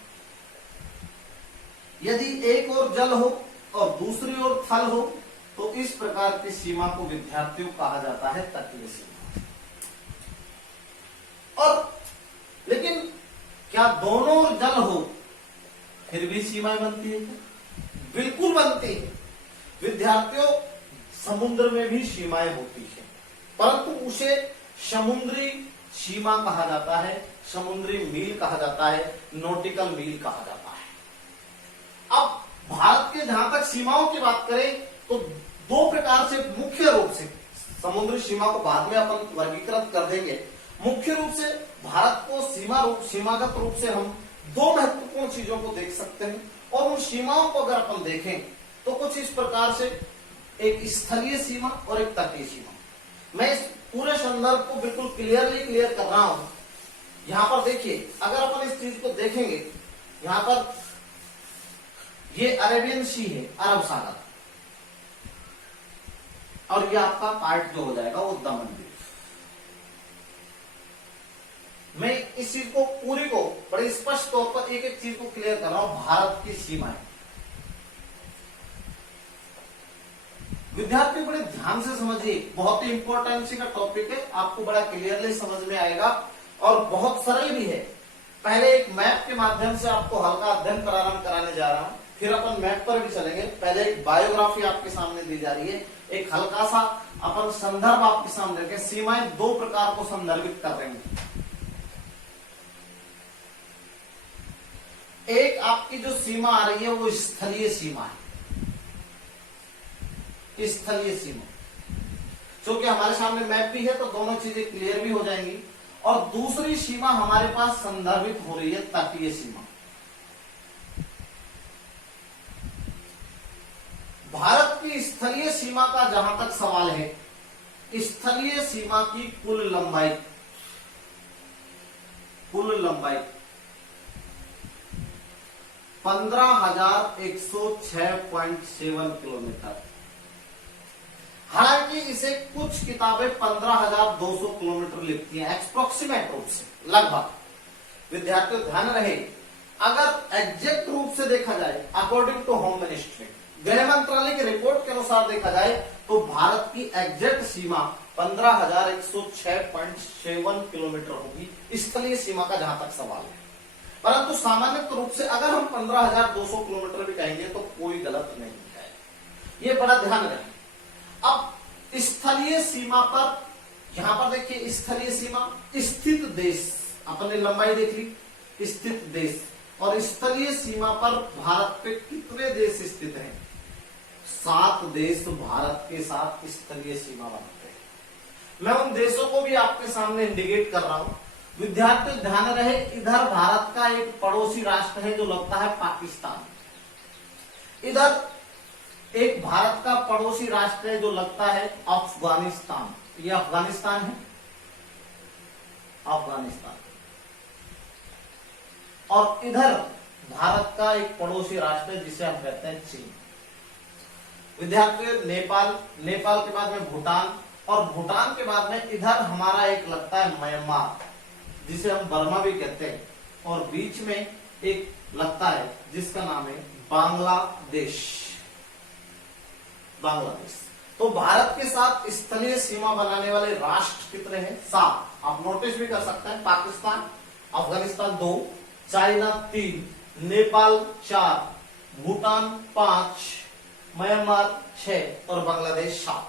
यदि एक ओर जल हो और दूसरी ओर थल हो तो इस प्रकार की सीमा को विद्यार्थियों कहा जाता है तटीय सीमा। और लेकिन क्या दोनों ओर जल हो फिर भी सीमाएं बनती है? बिल्कुल बनती है विद्यार्थियों, समुद्र में भी सीमाएं होती है, परंतु उसे समुद्री सीमा कहा जाता है, समुद्री मील कहा जाता है, नॉटिकल मील कहा जाता है। अब भारत के जहां तक सीमाओं की बात करें तो दो प्रकार से, मुख्य रूप से, समुद्री सीमा को बाद में अपन वर्गीकृत कर देंगे। मुख्य रूप से भारत को सीमागत रूप से हम दो महत्वपूर्ण चीजों को देख सकते हैं, और उन सीमाओं को अगर अपन देखें तो कुछ इस प्रकार से, एक स्थलीय सीमा और एक तटीय सीमा। मैं इस पूरे संदर्भ को बिल्कुल क्लियर कर रहा हूं। यहां पर देखिए, अगर अपन इस चीज को देखेंगे, यहां पर ये अरेबियन सी है, अरब सागर, और ये आपका पार्ट जो हो जाएगा वो दमन द्वीप। मैं इस चीज को पूरी को बड़े स्पष्ट तौर पर एक एक चीज को क्लियर कर रहा हूं। भारत की सीमाएं विद्यार्थी बड़े ध्यान से समझिए, बहुत ही इंपॉर्टेंसी का टॉपिक है, आपको बड़ा क्लियरली समझ में आएगा और बहुत सरल भी है। पहले एक मैप के माध्यम से आपको हल्का अध्ययन प्रारंभ कराने जा रहा हूं, फिर अपन मैप पर भी चलेंगे। पहले एक बायोग्राफी आपके सामने दी जा रही है, एक हल्का सा अपन संदर्भ आपके सामने रखें। सीमाएं दो प्रकार को संदर्भित कर रही हैं। एक आपकी जो सीमा आ रही है वो स्थलीय सीमा है, स्थलीय सीमा, क्योंकि हमारे सामने मैप भी है तो दोनों चीजें क्लियर भी हो जाएंगी। और दूसरी सीमा हमारे पास संदर्भित हो रही है तटीय सीमा। भारत की स्थलीय सीमा का जहां तक सवाल है, स्थलीय सीमा की कुल लंबाई 15,106.7 किलोमीटर। हालांकि इसे कुछ किताबें 15,200 किलोमीटर लिखती हैं, एक्सप्रोक्सीमेट रूप से, लगभग। विद्यार्थियों ध्यान रहे, अगर एग्जैक्ट रूप से देखा जाए, अकॉर्डिंग टू होम मिनिस्ट्री, गृह मंत्रालय की रिपोर्ट के अनुसार देखा जाए तो भारत की एग्जैक्ट सीमा 15,106.7 किलोमीटर होगी, स्थलीय सीमा का जहां तक सवाल है। परंतु सामान्य रूप से अगर हम 15,200 किलोमीटर भी कहेंगे तो कोई गलत नहीं है, ये बड़ा ध्यान रखें। अब स्थलीय सीमा पर, यहां पर देखिए, स्थलीय सीमा, स्थित देश, अपने लंबाई देख ली, स्थित देश, और स्थलीय सीमा पर भारत पे कितने देश स्थित हैं? 7 देश भारत के साथ स्थलीय सीमा बनाते हैं। मैं उन देशों को भी आपके सामने इंडिकेट कर रहा हूं। विद्यार्थी ध्यान रहे, इधर भारत का एक पड़ोसी राष्ट्र है जो लगता है पाकिस्तान, इधर एक भारत का पड़ोसी राष्ट्र है जो लगता है अफगानिस्तान। ये अफगानिस्तान है, अफगानिस्तान। और इधर भारत का एक पड़ोसी राष्ट्र है जिसे हम कहते हैं चीन। विद्यार्थियों नेपाल, नेपाल के बाद में भूटान, और भूटान के बाद में इधर हमारा एक लगता है म्यांमार। जिसे हम बर्मा भी कहते हैं, और बीच में एक लगता है जिसका नाम है बांग्लादेश। बांग्लादेश। तो भारत के साथ स्थलीय सीमा बनाने वाले राष्ट्र कितने हैं? 7। आप नोटिस भी कर सकते हैं। पाकिस्तान, अफगानिस्तान 2, चाइना 3, नेपाल 4, भूटान 5, म्यांमार 6 और बांग्लादेश 7।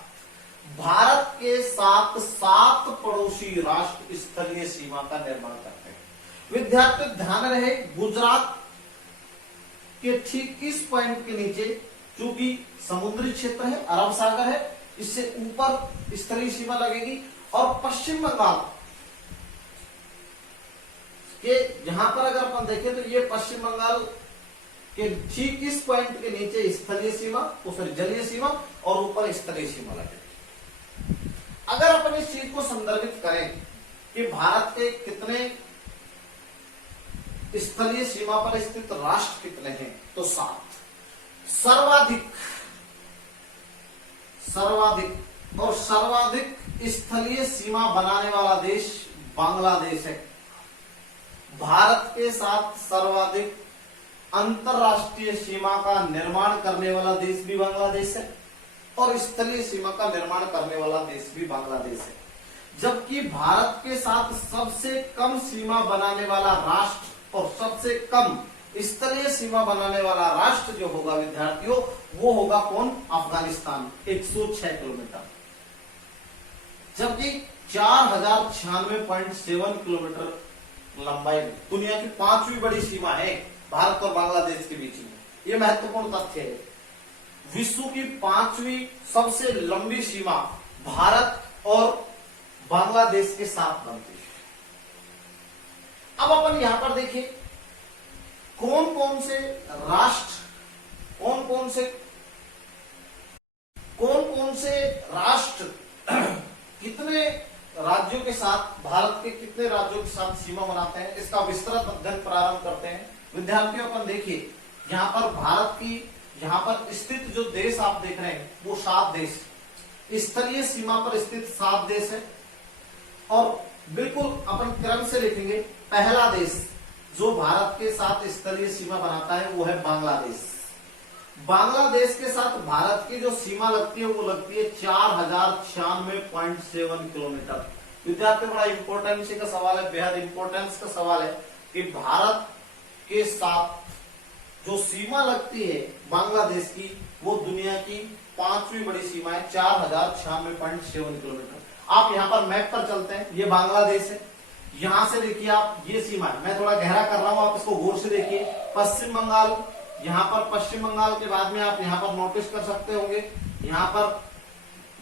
भारत के साथ 7 पड़ोसी राष्ट्र स्थलीय सीमा का निर्माण करते हैं। विद्यार्थी ध्यान रहे, गुजरात के ठीक इस पॉइंट के नीचे, चूंकि समुद्री क्षेत्र है, अरब सागर है, इससे ऊपर स्थलीय सीमा लगेगी। और पश्चिम बंगाल के यहां पर अगर अपन देखें तो ये पश्चिम बंगाल के ठीक इस पॉइंट के नीचे स्थलीय सीमा, सॉरी जलीय सीमा, और ऊपर स्थलीय सीमा लगेगी। अगर अपन इस चीज को संदर्भित करें कि भारत के कितने स्थलीय सीमा पर स्थित राष्ट्र कितने हैं, तो 7। सर्वाधिक और सर्वाधिक स्थलीय सीमा बनाने वाला देश बांग्लादेश है। भारत के साथ सर्वाधिक अंतरराष्ट्रीय सीमा का निर्माण करने वाला देश भी बांग्लादेश है, और स्थलीय सीमा का निर्माण करने वाला देश भी बांग्लादेश है। जबकि भारत के साथ सबसे कम सीमा बनाने वाला राष्ट्र और सबसे कम स्थलीय सीमा बनाने वाला राष्ट्र जो होगा विद्यार्थियों, वो होगा कौन? अफगानिस्तान, 106 किलोमीटर। जबकि 4096.7 किलोमीटर लंबाई में दुनिया की 5वीं बड़ी सीमा है भारत और बांग्लादेश के बीच में। यह महत्वपूर्ण तथ्य है। विश्व की 5वीं सबसे लंबी सीमा भारत और बांग्लादेश के साथ बनती है। अब अपन यहां पर देखिए कौन कौन से राष्ट्र कितने राज्यों के साथ, भारत के कितने राज्यों के साथ सीमा बनाते हैं, इसका विस्तृत अध्ययन प्रारंभ करते हैं। विद्यार्थियों अपन देखिए यहां पर भारत की यहां पर स्थित जो देश आप देख रहे हैं वो 7 देश, स्थलीय सीमा पर स्थित 7 देश है। और बिल्कुल अपन क्रम से लिखेंगे। पहला देश जो भारत के साथ स्थलीय सीमा बनाता है वो है बांग्लादेश। बांग्लादेश के साथ भारत की जो सीमा लगती है वो लगती है 4096.7 किलोमीटर। विद्यार्थी बड़ा इंपॉर्टेंस का सवाल है, बेहद इंपॉर्टेंस का सवाल है कि भारत के साथ जो सीमा लगती है बांग्लादेश की वो दुनिया की 5वीं बड़ी सीमा है, 4096.7 किलोमीटर। आप यहाँ पर मैप पर चलते हैं, ये बांग्लादेश है। यहां से देखिए आप, ये सीमा है, मैं थोड़ा गहरा कर रहा हूं, आप इसको गौर से देखिए। पश्चिम बंगाल, यहाँ पर पश्चिम बंगाल के बाद में आप यहाँ पर नोटिस कर सकते होंगे, यहाँ पर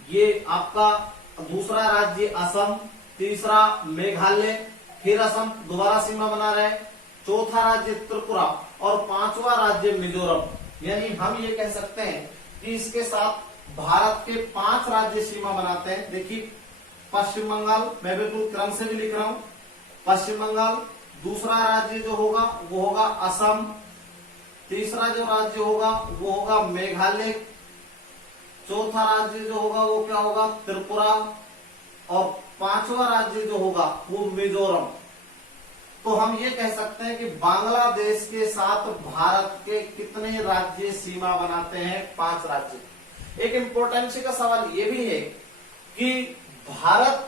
ये आपका दूसरा राज्य असम, तीसरा मेघालय, फिर असम दोबारा सीमा बना रहे, चौथा राज्य त्रिपुरा और 5वां राज्य मिजोरम। यानी हम ये कह सकते हैं कि इसके साथ भारत के 5 राज्य सीमा बनाते हैं। देखिए पश्चिम बंगाल, मैं बिल्कुल क्रम से भी लिख रहा हूं। पश्चिम बंगाल, दूसरा राज्य जो होगा वो होगा असम, तीसरा जो राज्य होगा वो होगा मेघालय, चौथा राज्य जो होगा वो क्या होगा? त्रिपुरा, और 5वां राज्य जो होगा वो मिजोरम। तो हम ये कह सकते हैं कि बांग्लादेश के साथ भारत के कितने राज्य सीमा बनाते हैं? 5 राज्य। एक इंपॉर्टेंस का सवाल ये भी है कि भारत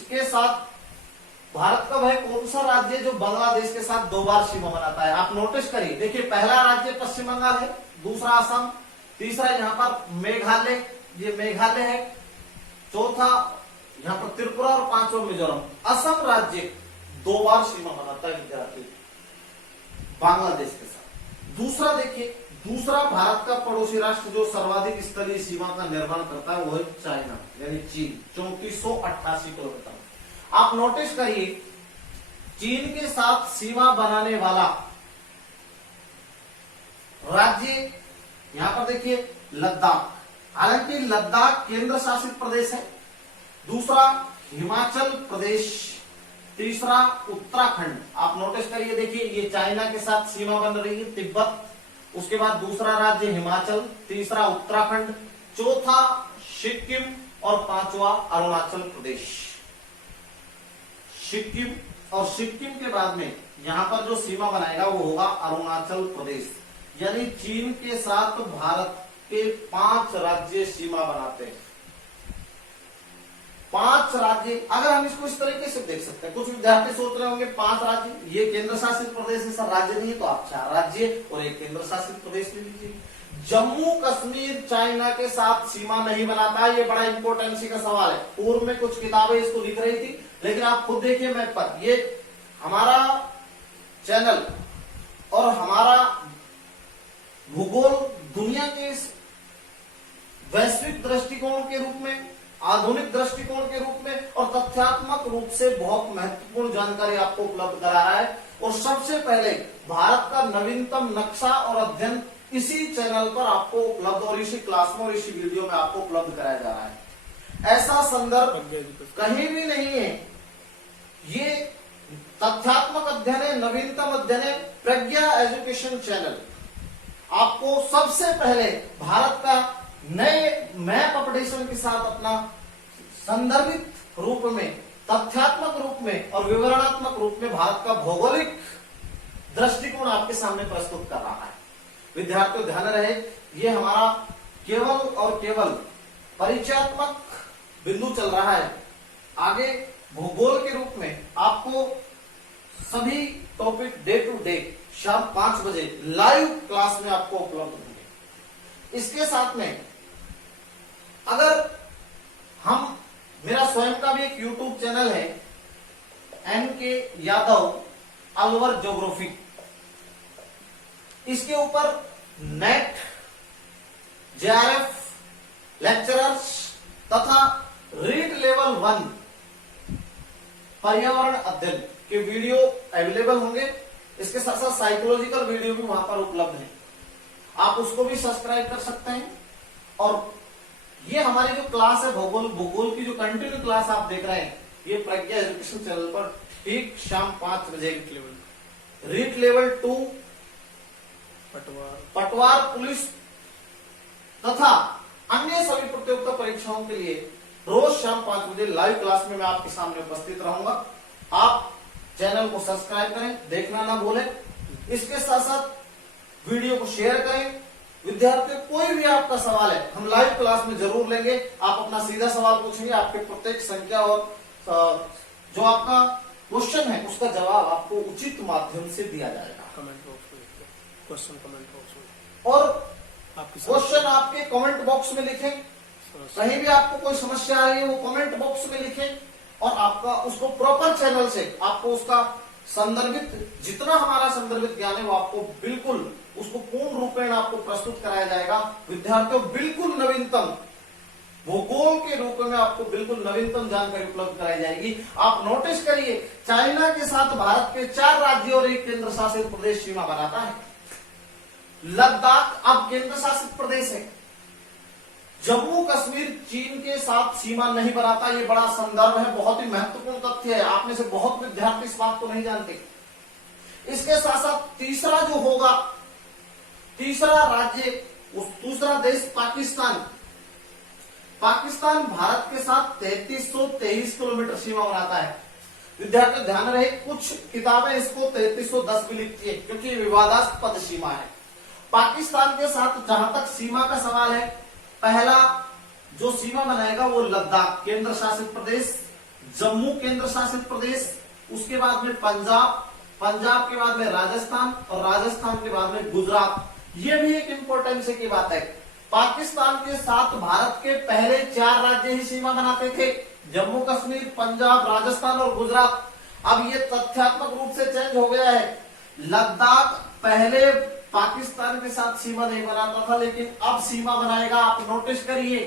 के साथ, भारत का वह कौन सा राज्य जो बांग्लादेश के साथ 2 बार सीमा बनाता है? आप नोटिस करिए। देखिए पहला राज्य पश्चिम बंगाल है, दूसरा असम, तीसरा यहाँ पर मेघालय, ये मेघालय है, चौथा यहाँ पर त्रिपुरा और 5वां मिजोरम। असम राज्य 2 बार सीमा बनाता है विद्यार्थी बांग्लादेश के साथ। दूसरा देखिए, दूसरा भारत का पड़ोसी राष्ट्र जो सर्वाधिक स्थलीय सीमा का निर्माण करता है वो है चाइना, यानी चीन, 3488 किलोमीटर। आप नोटिस करिए चीन के साथ सीमा बनाने वाला राज्य यहां पर देखिए लद्दाख। हालांकि लद्दाख केंद्र शासित प्रदेश है। दूसरा हिमाचल प्रदेश, तीसरा उत्तराखंड। आप नोटिस करिए, देखिए ये चाइना के साथ सीमा बन रही है, तिब्बत। उसके बाद दूसरा राज्य हिमाचल, तीसरा उत्तराखंड, चौथा सिक्किम और 5वां अरुणाचल प्रदेश। सिक्किम, और सिक्किम के बाद में यहाँ पर जो सीमा बनाएगा वो होगा अरुणाचल प्रदेश। यानी चीन के साथ भारत के 5 राज्य सीमा बनाते हैं। 5 राज्य, अगर हम इसको इस तरीके से देख सकते हैं, कुछ विद्यार्थी सोच रहे होंगे 5 राज्य, ये केंद्र शासित प्रदेश है सर, राज्य नहीं है, तो आप 4 राज्य और एक केंद्र शासित प्रदेश ले लीजिए। जम्मू कश्मीर चाइना के साथ सीमा नहीं बनाता, ये बड़ा इंपोर्टेंसी का सवाल है। पूर्व में कुछ किताबें इसको लिख रही थी, लेकिन आप खुद देखिए मैप पर, ये हमारा चैनल और हमारा भूगोल दुनिया के वैश्विक दृष्टिकोण के रूप में, आधुनिक दृष्टिकोण के रूप में और तथ्यात्मक रूप से बहुत महत्वपूर्ण जानकारी आपको उपलब्ध करा रहा है। और सबसे पहले भारत का नवीनतम नक्शा और अध्ययन इसी चैनल पर आपको उपलब्ध और इसी क्लास में और इसी वीडियो में आपको उपलब्ध कराया जा रहा है। ऐसा संदर्भ कहीं भी नहीं है। ये तथ्यात्मक अध्ययन है, नवीनतम अध्ययन है, प्रज्ञा एजुकेशन चैनल आपको सबसे पहले भारत का नए मैप अपडेशन के साथ अपना संदर्भित रूप में, तथ्यात्मक रूप में और विवरणात्मक रूप में भारत का भौगोलिक दृष्टिकोण आपके सामने प्रस्तुत कर रहा है। विद्यार्थियों ध्यान रहे, ये हमारा केवल और केवल परिचयात्मक बिंदु चल रहा है। आगे भूगोल के रूप में आपको सभी टॉपिक डे टू डे शाम 5 बजे लाइव क्लास में आपको उपलब्ध होंगे। इसके साथ में अगर हम, मेरा स्वयं का भी एक यूट्यूब चैनल है, NK यादव अलवर ज्योग्राफी, इसके ऊपर नेट, JRF लेक्चरर्स तथा रीड लेवल 1 पर्यावरण अध्ययन के वीडियो अवेलेबल होंगे। इसके साथ साथ साइकोलॉजिकल वीडियो भी वहां पर उपलब्ध है, आप उसको भी सब्सक्राइब कर सकते हैं। और ये हमारी जो क्लास है भूगोल की जो कंटिन्यू क्लास आप देख रहे हैं, ये प्रज्ञा एजुकेशन चैनल पर ठीक शाम 5 बजे रीट लेवल 2 पटवार पुलिस तथा अन्य सभी प्रतियोगिता परीक्षाओं के लिए रोज शाम 5 बजे लाइव क्लास में मैं आपके सामने उपस्थित रहूंगा। आप चैनल को सब्सक्राइब करें, देखना ना भूलें। इसके साथ साथ वीडियो को शेयर करें। विद्यार्थियों कोई भी आपका सवाल है हम लाइव क्लास में जरूर लेंगे। आप अपना सीधा सवाल पूछेंगे, आपके प्रत्येक संख्या और जो आपका क्वेश्चन है उसका जवाब आपको उचित माध्यम से दिया जाएगा। कमेंट बॉक्स में क्वेश्चन कमेंट बॉक्स में, और क्वेश्चन आपके कमेंट बॉक्स में लिखें। कहीं भी आपको कोई समस्या आ रही है वो कमेंट बॉक्स में लिखें, और आपका उसको प्रॉपर चैनल से आपको उसका संदर्भित, जितना हमारा संदर्भित ज्ञान है वो आपको बिल्कुल उसको पूर्ण रूपेण आपको प्रस्तुत कराया जाएगा। विद्यार्थियों बिल्कुल नवीनतम भूगोल के रूप में आपको बिल्कुल नवीनतम जानकारी उपलब्ध कराई जाएगी। आप नोटिस करिए, चाइना के साथ भारत के 4 राज्य और एक केंद्र शासित प्रदेश सीमा बनाता है। लद्दाख अब केंद्र शासित प्रदेश है। जम्मू कश्मीर चीन के साथ सीमा नहीं बनाता। ये बड़ा संदर्भ है, बहुत ही महत्वपूर्ण तथ्य है। आप में से बहुत विद्यार्थी इस बात को नहीं जानते। इसके साथ साथ तीसरा जो होगा, तीसरा राज्य, दूसरा देश पाकिस्तान। पाकिस्तान भारत के साथ 3323 किलोमीटर सीमा बनाता है। विद्यार्थी ध्यान रहे, कुछ किताबें इसको 3310 भी लिखती है क्योंकि विवादास्पद सीमा है। पाकिस्तान के साथ जहां तक सीमा का सवाल है, पहला जो सीमा बनाएगा वो लद्दाख केंद्र शासित प्रदेश, जम्मू केंद्र शासित प्रदेश, उसके बाद में पंजाब, पंजाब के बाद में राजस्थान और राजस्थान के बाद में गुजरात। ये भी एक इंपॉर्टेंस की बात है। पाकिस्तान के साथ भारत के पहले 4 राज्य ही सीमा बनाते थे, जम्मू कश्मीर, पंजाब, राजस्थान और गुजरात। अब ये तथ्यात्मक रूप से चेंज हो गया है। लद्दाख पहले पाकिस्तान के साथ सीमा नहीं बनाता था, लेकिन अब सीमा बनाएगा। आप नोटिस करिए,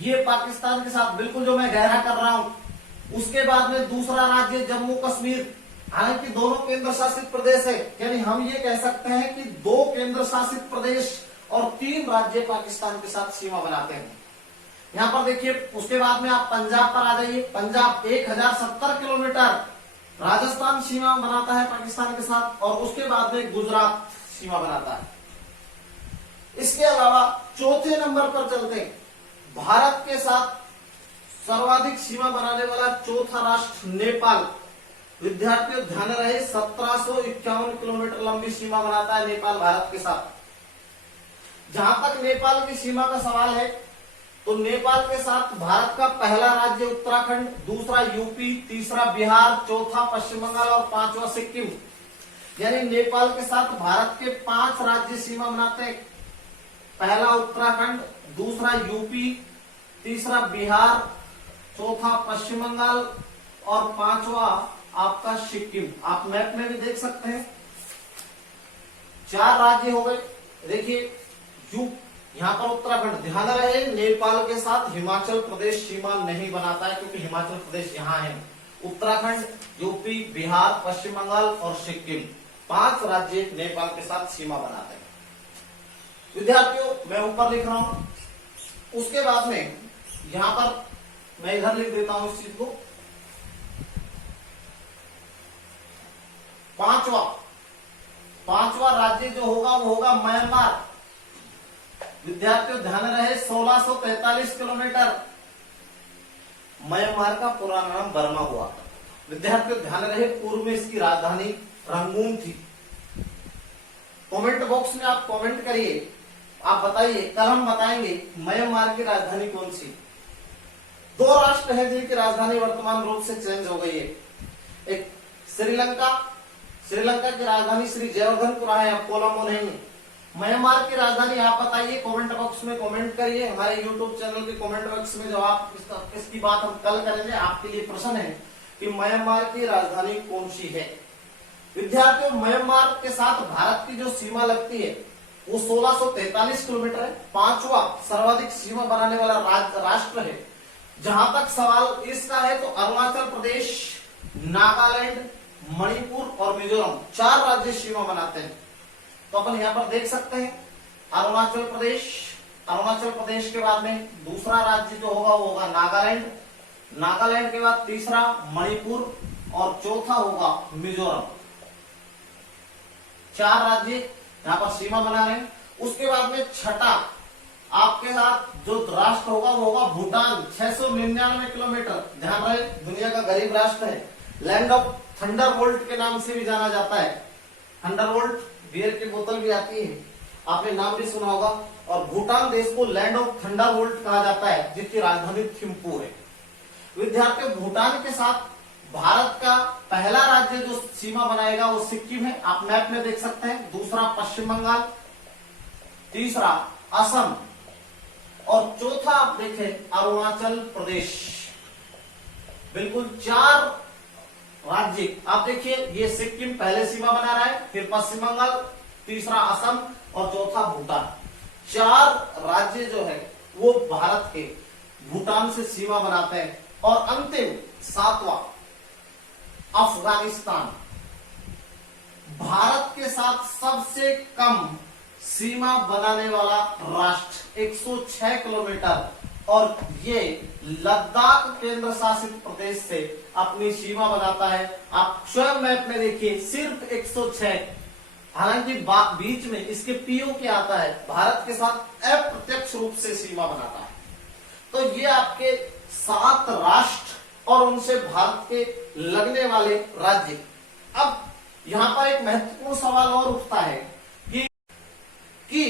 ये पाकिस्तान के साथ बिल्कुल जो मैं गहरा कर रहा हूं। उसके बाद में दूसरा राज्य जम्मू कश्मीर, हालांकि दोनों केंद्र शासित प्रदेश है, यानी हम ये कह सकते हैं कि 2 केंद्र शासित प्रदेश और 3 राज्य पाकिस्तान के साथ सीमा बनाते हैं। यहाँ पर देखिए, उसके बाद में आप पंजाब पर आ जाइए। पंजाब 1070 किलोमीटर राजस्थान सीमा बनाता है पाकिस्तान के साथ, और उसके बाद में गुजरात सीमा बनाता है। इसके अलावा चौथे नंबर पर चलते हैं, भारत के साथ सर्वाधिक सीमा बनाने वाला चौथा राष्ट्र नेपाल। विद्यार्थियों ध्यान रहे 1751 किलोमीटर लंबी सीमा बनाता है नेपाल भारत के साथ। जहां तक नेपाल की सीमा का सवाल है तो नेपाल के साथ भारत का पहला राज्य उत्तराखंड, दूसरा यूपी, तीसरा बिहार, चौथा पश्चिम बंगाल और पांचवा सिक्किम। यानी नेपाल के साथ भारत के 5 राज्य सीमा बनाते हैं। पहला उत्तराखंड, दूसरा यूपी, तीसरा बिहार, चौथा पश्चिम बंगाल और पांचवा आपका सिक्किम। आप मैप में भी देख सकते हैं 4 राज्य हो गए। देखिए यहाँ पर उत्तराखंड, ध्यान रहे नेपाल के साथ हिमाचल प्रदेश सीमा नहीं बनाता है क्योंकि हिमाचल प्रदेश यहाँ है। उत्तराखंड, यूपी, बिहार, पश्चिम बंगाल और सिक्किम 5 राज्य नेपाल के साथ सीमा बनाते हैं। विद्यार्थियों मैं ऊपर लिख रहा हूं, उसके बाद में यहां पर मैं इधर लिख देता हूं इस चीज को। पांचवा राज्य जो होगा वो होगा म्यांमार। विद्यार्थियों ध्यान रहे 1643 किलोमीटर। म्यांमार का पुराना नाम बर्मा हुआ। विद्यार्थियों ध्यान रहे पूर्व में इसकी राजधानी रंगून थी। कमेंट बॉक्स में आप कमेंट करिए, आप बताइए, कल हम बताएंगे म्यांमार की राजधानी कौन सी। 2 राष्ट्र है जिनकी राजधानी वर्तमान रूप से चेंज हो गई है। एक श्रीलंका की राजधानी श्री जयवर्धनपुरा है, अब कोलंबो नहीं है। म्यांमार की राजधानी आप बताइए, कमेंट बॉक्स में कमेंट करिए। हमारे यूट्यूब चैनल के कमेंट बॉक्स में जवाब, इसकी बात हम कल करेंगे। आपके लिए प्रश्न है कि म्यांमार की राजधानी कौन सी है। विद्यार्थियों म्यांमार के साथ भारत की जो सीमा लगती है वो 1643 किलोमीटर है। 5वां सर्वाधिक सीमा बनाने वाला राष्ट्र है। जहां तक सवाल इसका है तो अरुणाचल प्रदेश, नागालैंड, मणिपुर और मिजोरम 4 राज्य सीमा बनाते हैं। तो अपन यहां पर देख सकते हैं अरुणाचल प्रदेश के बाद में दूसरा राज्य जो होगा वो होगा नागालैंड के बाद तीसरा मणिपुर और चौथा होगा मिजोरम। 4 राज्य यहां पर सीमा बना रहे हैं। उसके बाद में छठा आपके साथ जो राष्ट्र होगा वो होगा भूटान, 699 किलोमीटर। ध्यान रहे दुनिया का गरीब राष्ट्र है। लैंड ऑफ थंडरबोल्ट के नाम से भी जाना जाता है। थंडरबोल्ट बियर की बोतल भी आती है, आपने नाम भी सुना होगा। और भूटान देश को लैंड ऑफ थंडरबोल्ट कहा जाता है, जिसकी राजधानी थिम्पू है। विद्यार्थियों भूटान के साथ भारत का पहला राज्य जो सीमा बनाएगा वो सिक्किम है, आप मैप में देख सकते हैं। दूसरा पश्चिम बंगाल, तीसरा असम और चौथा आप देखें अरुणाचल प्रदेश। बिल्कुल 4 राज्य आप देखिए, ये सिक्किम पहले सीमा बना रहा है, फिर पश्चिम बंगाल, तीसरा असम और चौथा भूटान। 4 राज्य जो है वो भारत के भूटान से सीमा बनाते हैं। और अंतिम 7वां अफगानिस्तान, भारत के साथ सबसे कम सीमा बनाने वाला राष्ट्र, 106 किलोमीटर। और ये लद्दाख केंद्र शासित प्रदेश से अपनी सीमा बनाता है। आप स्वयं मैप में देखिए सिर्फ 106, हालांकि बीच में इसके पीओके आता है, भारत के साथ अप्रत्यक्ष रूप से सीमा बनाता है। तो ये आपके 7 राष्ट्र और उनसे भारत के लगने वाले राज्य। अब यहां पर एक महत्वपूर्ण सवाल और उठता है कि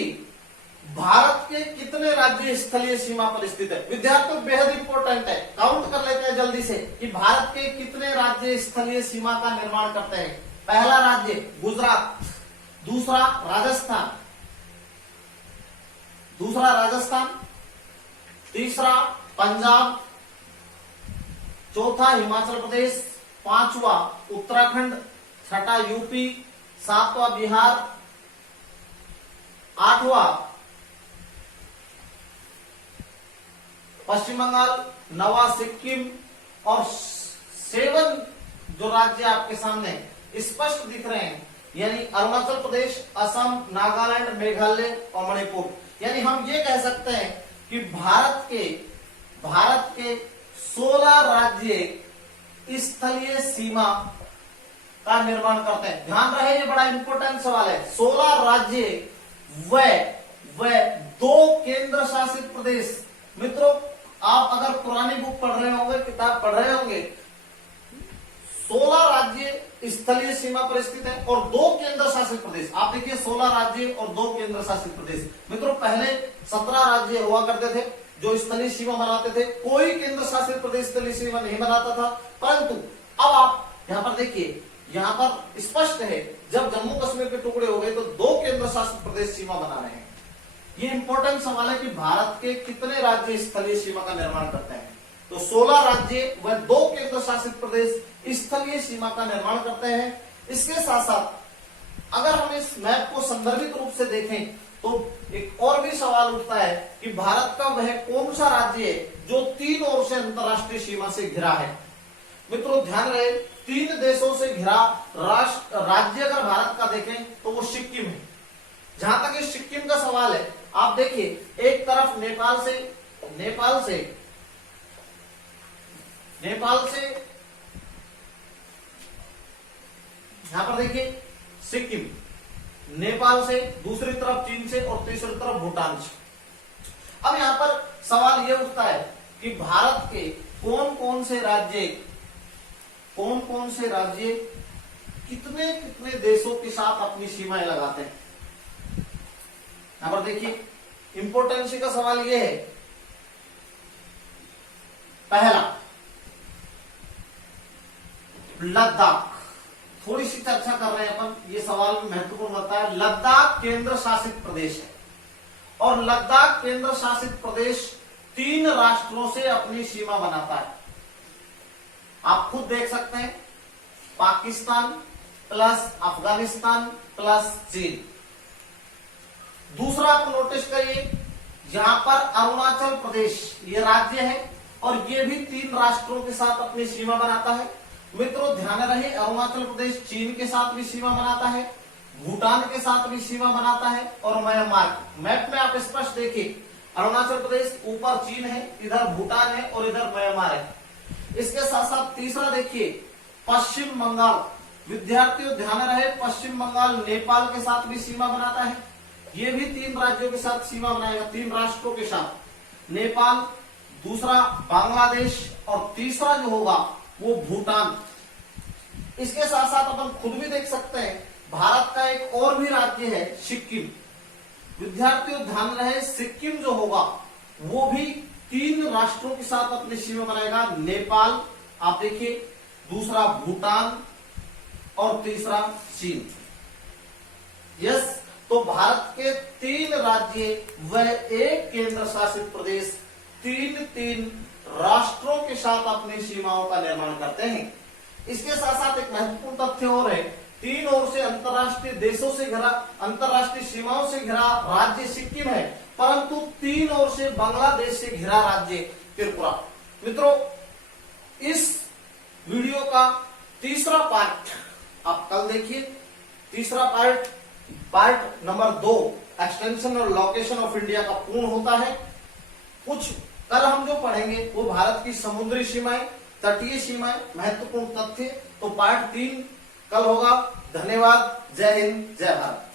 भारत के कितने राज्य स्थलीय सीमा पर स्थित है। विद्यार्थियों बेहद इंपॉर्टेंट है, काउंट कर लेते हैं जल्दी से कि भारत के कितने राज्य स्थलीय सीमा का निर्माण करते हैं। पहला राज्य गुजरात, दूसरा राजस्थान, तीसरा पंजाब, चौथा हिमाचल प्रदेश, 5वां उत्तराखंड, 6ठा यूपी, 7वां बिहार, 8वां पश्चिम बंगाल, 9वां सिक्किम और 7 जो राज्य आपके सामने स्पष्ट दिख रहे हैं, यानी अरुणाचल प्रदेश, असम, नागालैंड, मेघालय और मणिपुर। यानी हम ये कह सकते हैं कि भारत के 16 राज्य स्थलीय सीमा का निर्माण करते हैं। ध्यान रहे ये बड़ा इंपॉर्टेंट सवाल है। 16 राज्य व 2 केंद्र शासित प्रदेश। मित्रों आप अगर पुरानी बुक पढ़ रहे होंगे, किताब पढ़ रहे होंगे, 16 राज्य स्थलीय सीमा पर स्थित है और 2 केंद्र शासित प्रदेश। आप देखिए 16 राज्य और 2 केंद्र शासित प्रदेश। मित्रों पहले 17 राज्य हुआ करते थे जो स्थलीय सीमा बनाते थे, कोई केंद्र शासित प्रदेश स्थलीय सीमा नहीं बनाता था। परंतु अब आप यहाँ पर देखिए, यहाँ पर स्पष्ट है जब जम्मू कश्मीर के टुकड़े हो गए तो 2 केंद्र शासित प्रदेश सीमा बना रहे हैं। ये इंपॉर्टेंट सवाल है कि भारत के कितने राज्य स्थलीय सीमा का निर्माण करते हैं। तो 16 राज्य व 2 केंद्र शासित प्रदेश स्थलीय सीमा का निर्माण करते हैं। इसके साथ साथ अगर हम इस मैप को संदर्भित रूप से देखें तो एक और भी सवाल उठता है कि भारत का वह कौन सा राज्य है जो 3 ओर से अंतरराष्ट्रीय सीमा से घिरा है। मित्रों ध्यान रहे, 3 देशों से घिरा राज्य अगर भारत का देखें तो वो सिक्किम है। जहां तक इस सिक्किम का सवाल है, आप देखिए एक तरफ नेपाल से यहां पर देखिए सिक्किम, नेपाल से, दूसरी तरफ चीन से और तीसरी तरफ भूटान से। अब यहां पर सवाल यह उठता है कि भारत के कौन कौन से राज्य कितने कितने देशों के साथ अपनी सीमाएं लगाते हैं। यहां पर देखिए इंपोर्टेंसी का सवाल यह है, पहला लद्दाख, थोड़ी सी चर्चा कर रहे हैं अपन, ये सवाल महत्वपूर्ण होता है। लद्दाख केंद्र शासित प्रदेश है और लद्दाख केंद्र शासित प्रदेश 3 राष्ट्रों से अपनी सीमा बनाता है। आप खुद देख सकते हैं, पाकिस्तान प्लस अफगानिस्तान प्लस चीन। दूसरा आप नोटिस करिए, यहां पर अरुणाचल प्रदेश ये राज्य है और ये भी 3 राष्ट्रों के साथ अपनी सीमा बनाता है। मित्रों ध्यान रहे, अरुणाचल प्रदेश चीन के साथ भी सीमा बनाता है, भूटान के साथ भी सीमा बनाता है और म्यांमार। मैप में आप स्पष्ट देखिए, अरुणाचल प्रदेश ऊपर चीन है, इधर भूटान है और इधर म्यांमार है। इसके साथ साथ तीसरा देखिए पश्चिम बंगाल। विद्यार्थियों ध्यान रहे, पश्चिम बंगाल नेपाल के साथ भी सीमा बनाता है। ये भी 3 राज्यों के साथ सीमा बनाएगा, 3 राष्ट्रों के साथ, नेपाल, दूसरा बांग्लादेश और तीसरा जो होगा वो भूटान। इसके साथ साथ अपन खुद भी देख सकते हैं, भारत का एक और भी राज्य है सिक्किम। विद्यार्थियों ध्यान रहे, सिक्किम जो होगा वो भी 3 राष्ट्रों के साथ अपनी सीमा बनाएगा, नेपाल आप देखिए, दूसरा भूटान और तीसरा चीन। यस, तो भारत के 3 राज्य व 1 केंद्र शासित प्रदेश 3 राष्ट्रों के साथ अपनी सीमाओं का निर्माण करते हैं। इसके साथ साथ एक महत्वपूर्ण तथ्य और है, 3 ओर से अंतरराष्ट्रीय देशों से घिरा, अंतरराष्ट्रीय सीमाओं से घिरा राज्य सिक्किम है, परंतु 3 ओर से बांग्लादेश से घिरा राज्य त्रिपुरा। मित्रों इस वीडियो का तीसरा पार्ट आप कल देखिए। तीसरा पार्ट नंबर 2 एक्सटेंशन और लोकेशन ऑफ इंडिया का पूर्ण होता है। कुछ कल हम जो पढ़ेंगे वो भारत की समुद्री सीमाएं, तटीय सीमाएं, महत्वपूर्ण तथ्य। तो पार्ट 3 कल होगा। धन्यवाद, जय हिंद, जय भारत।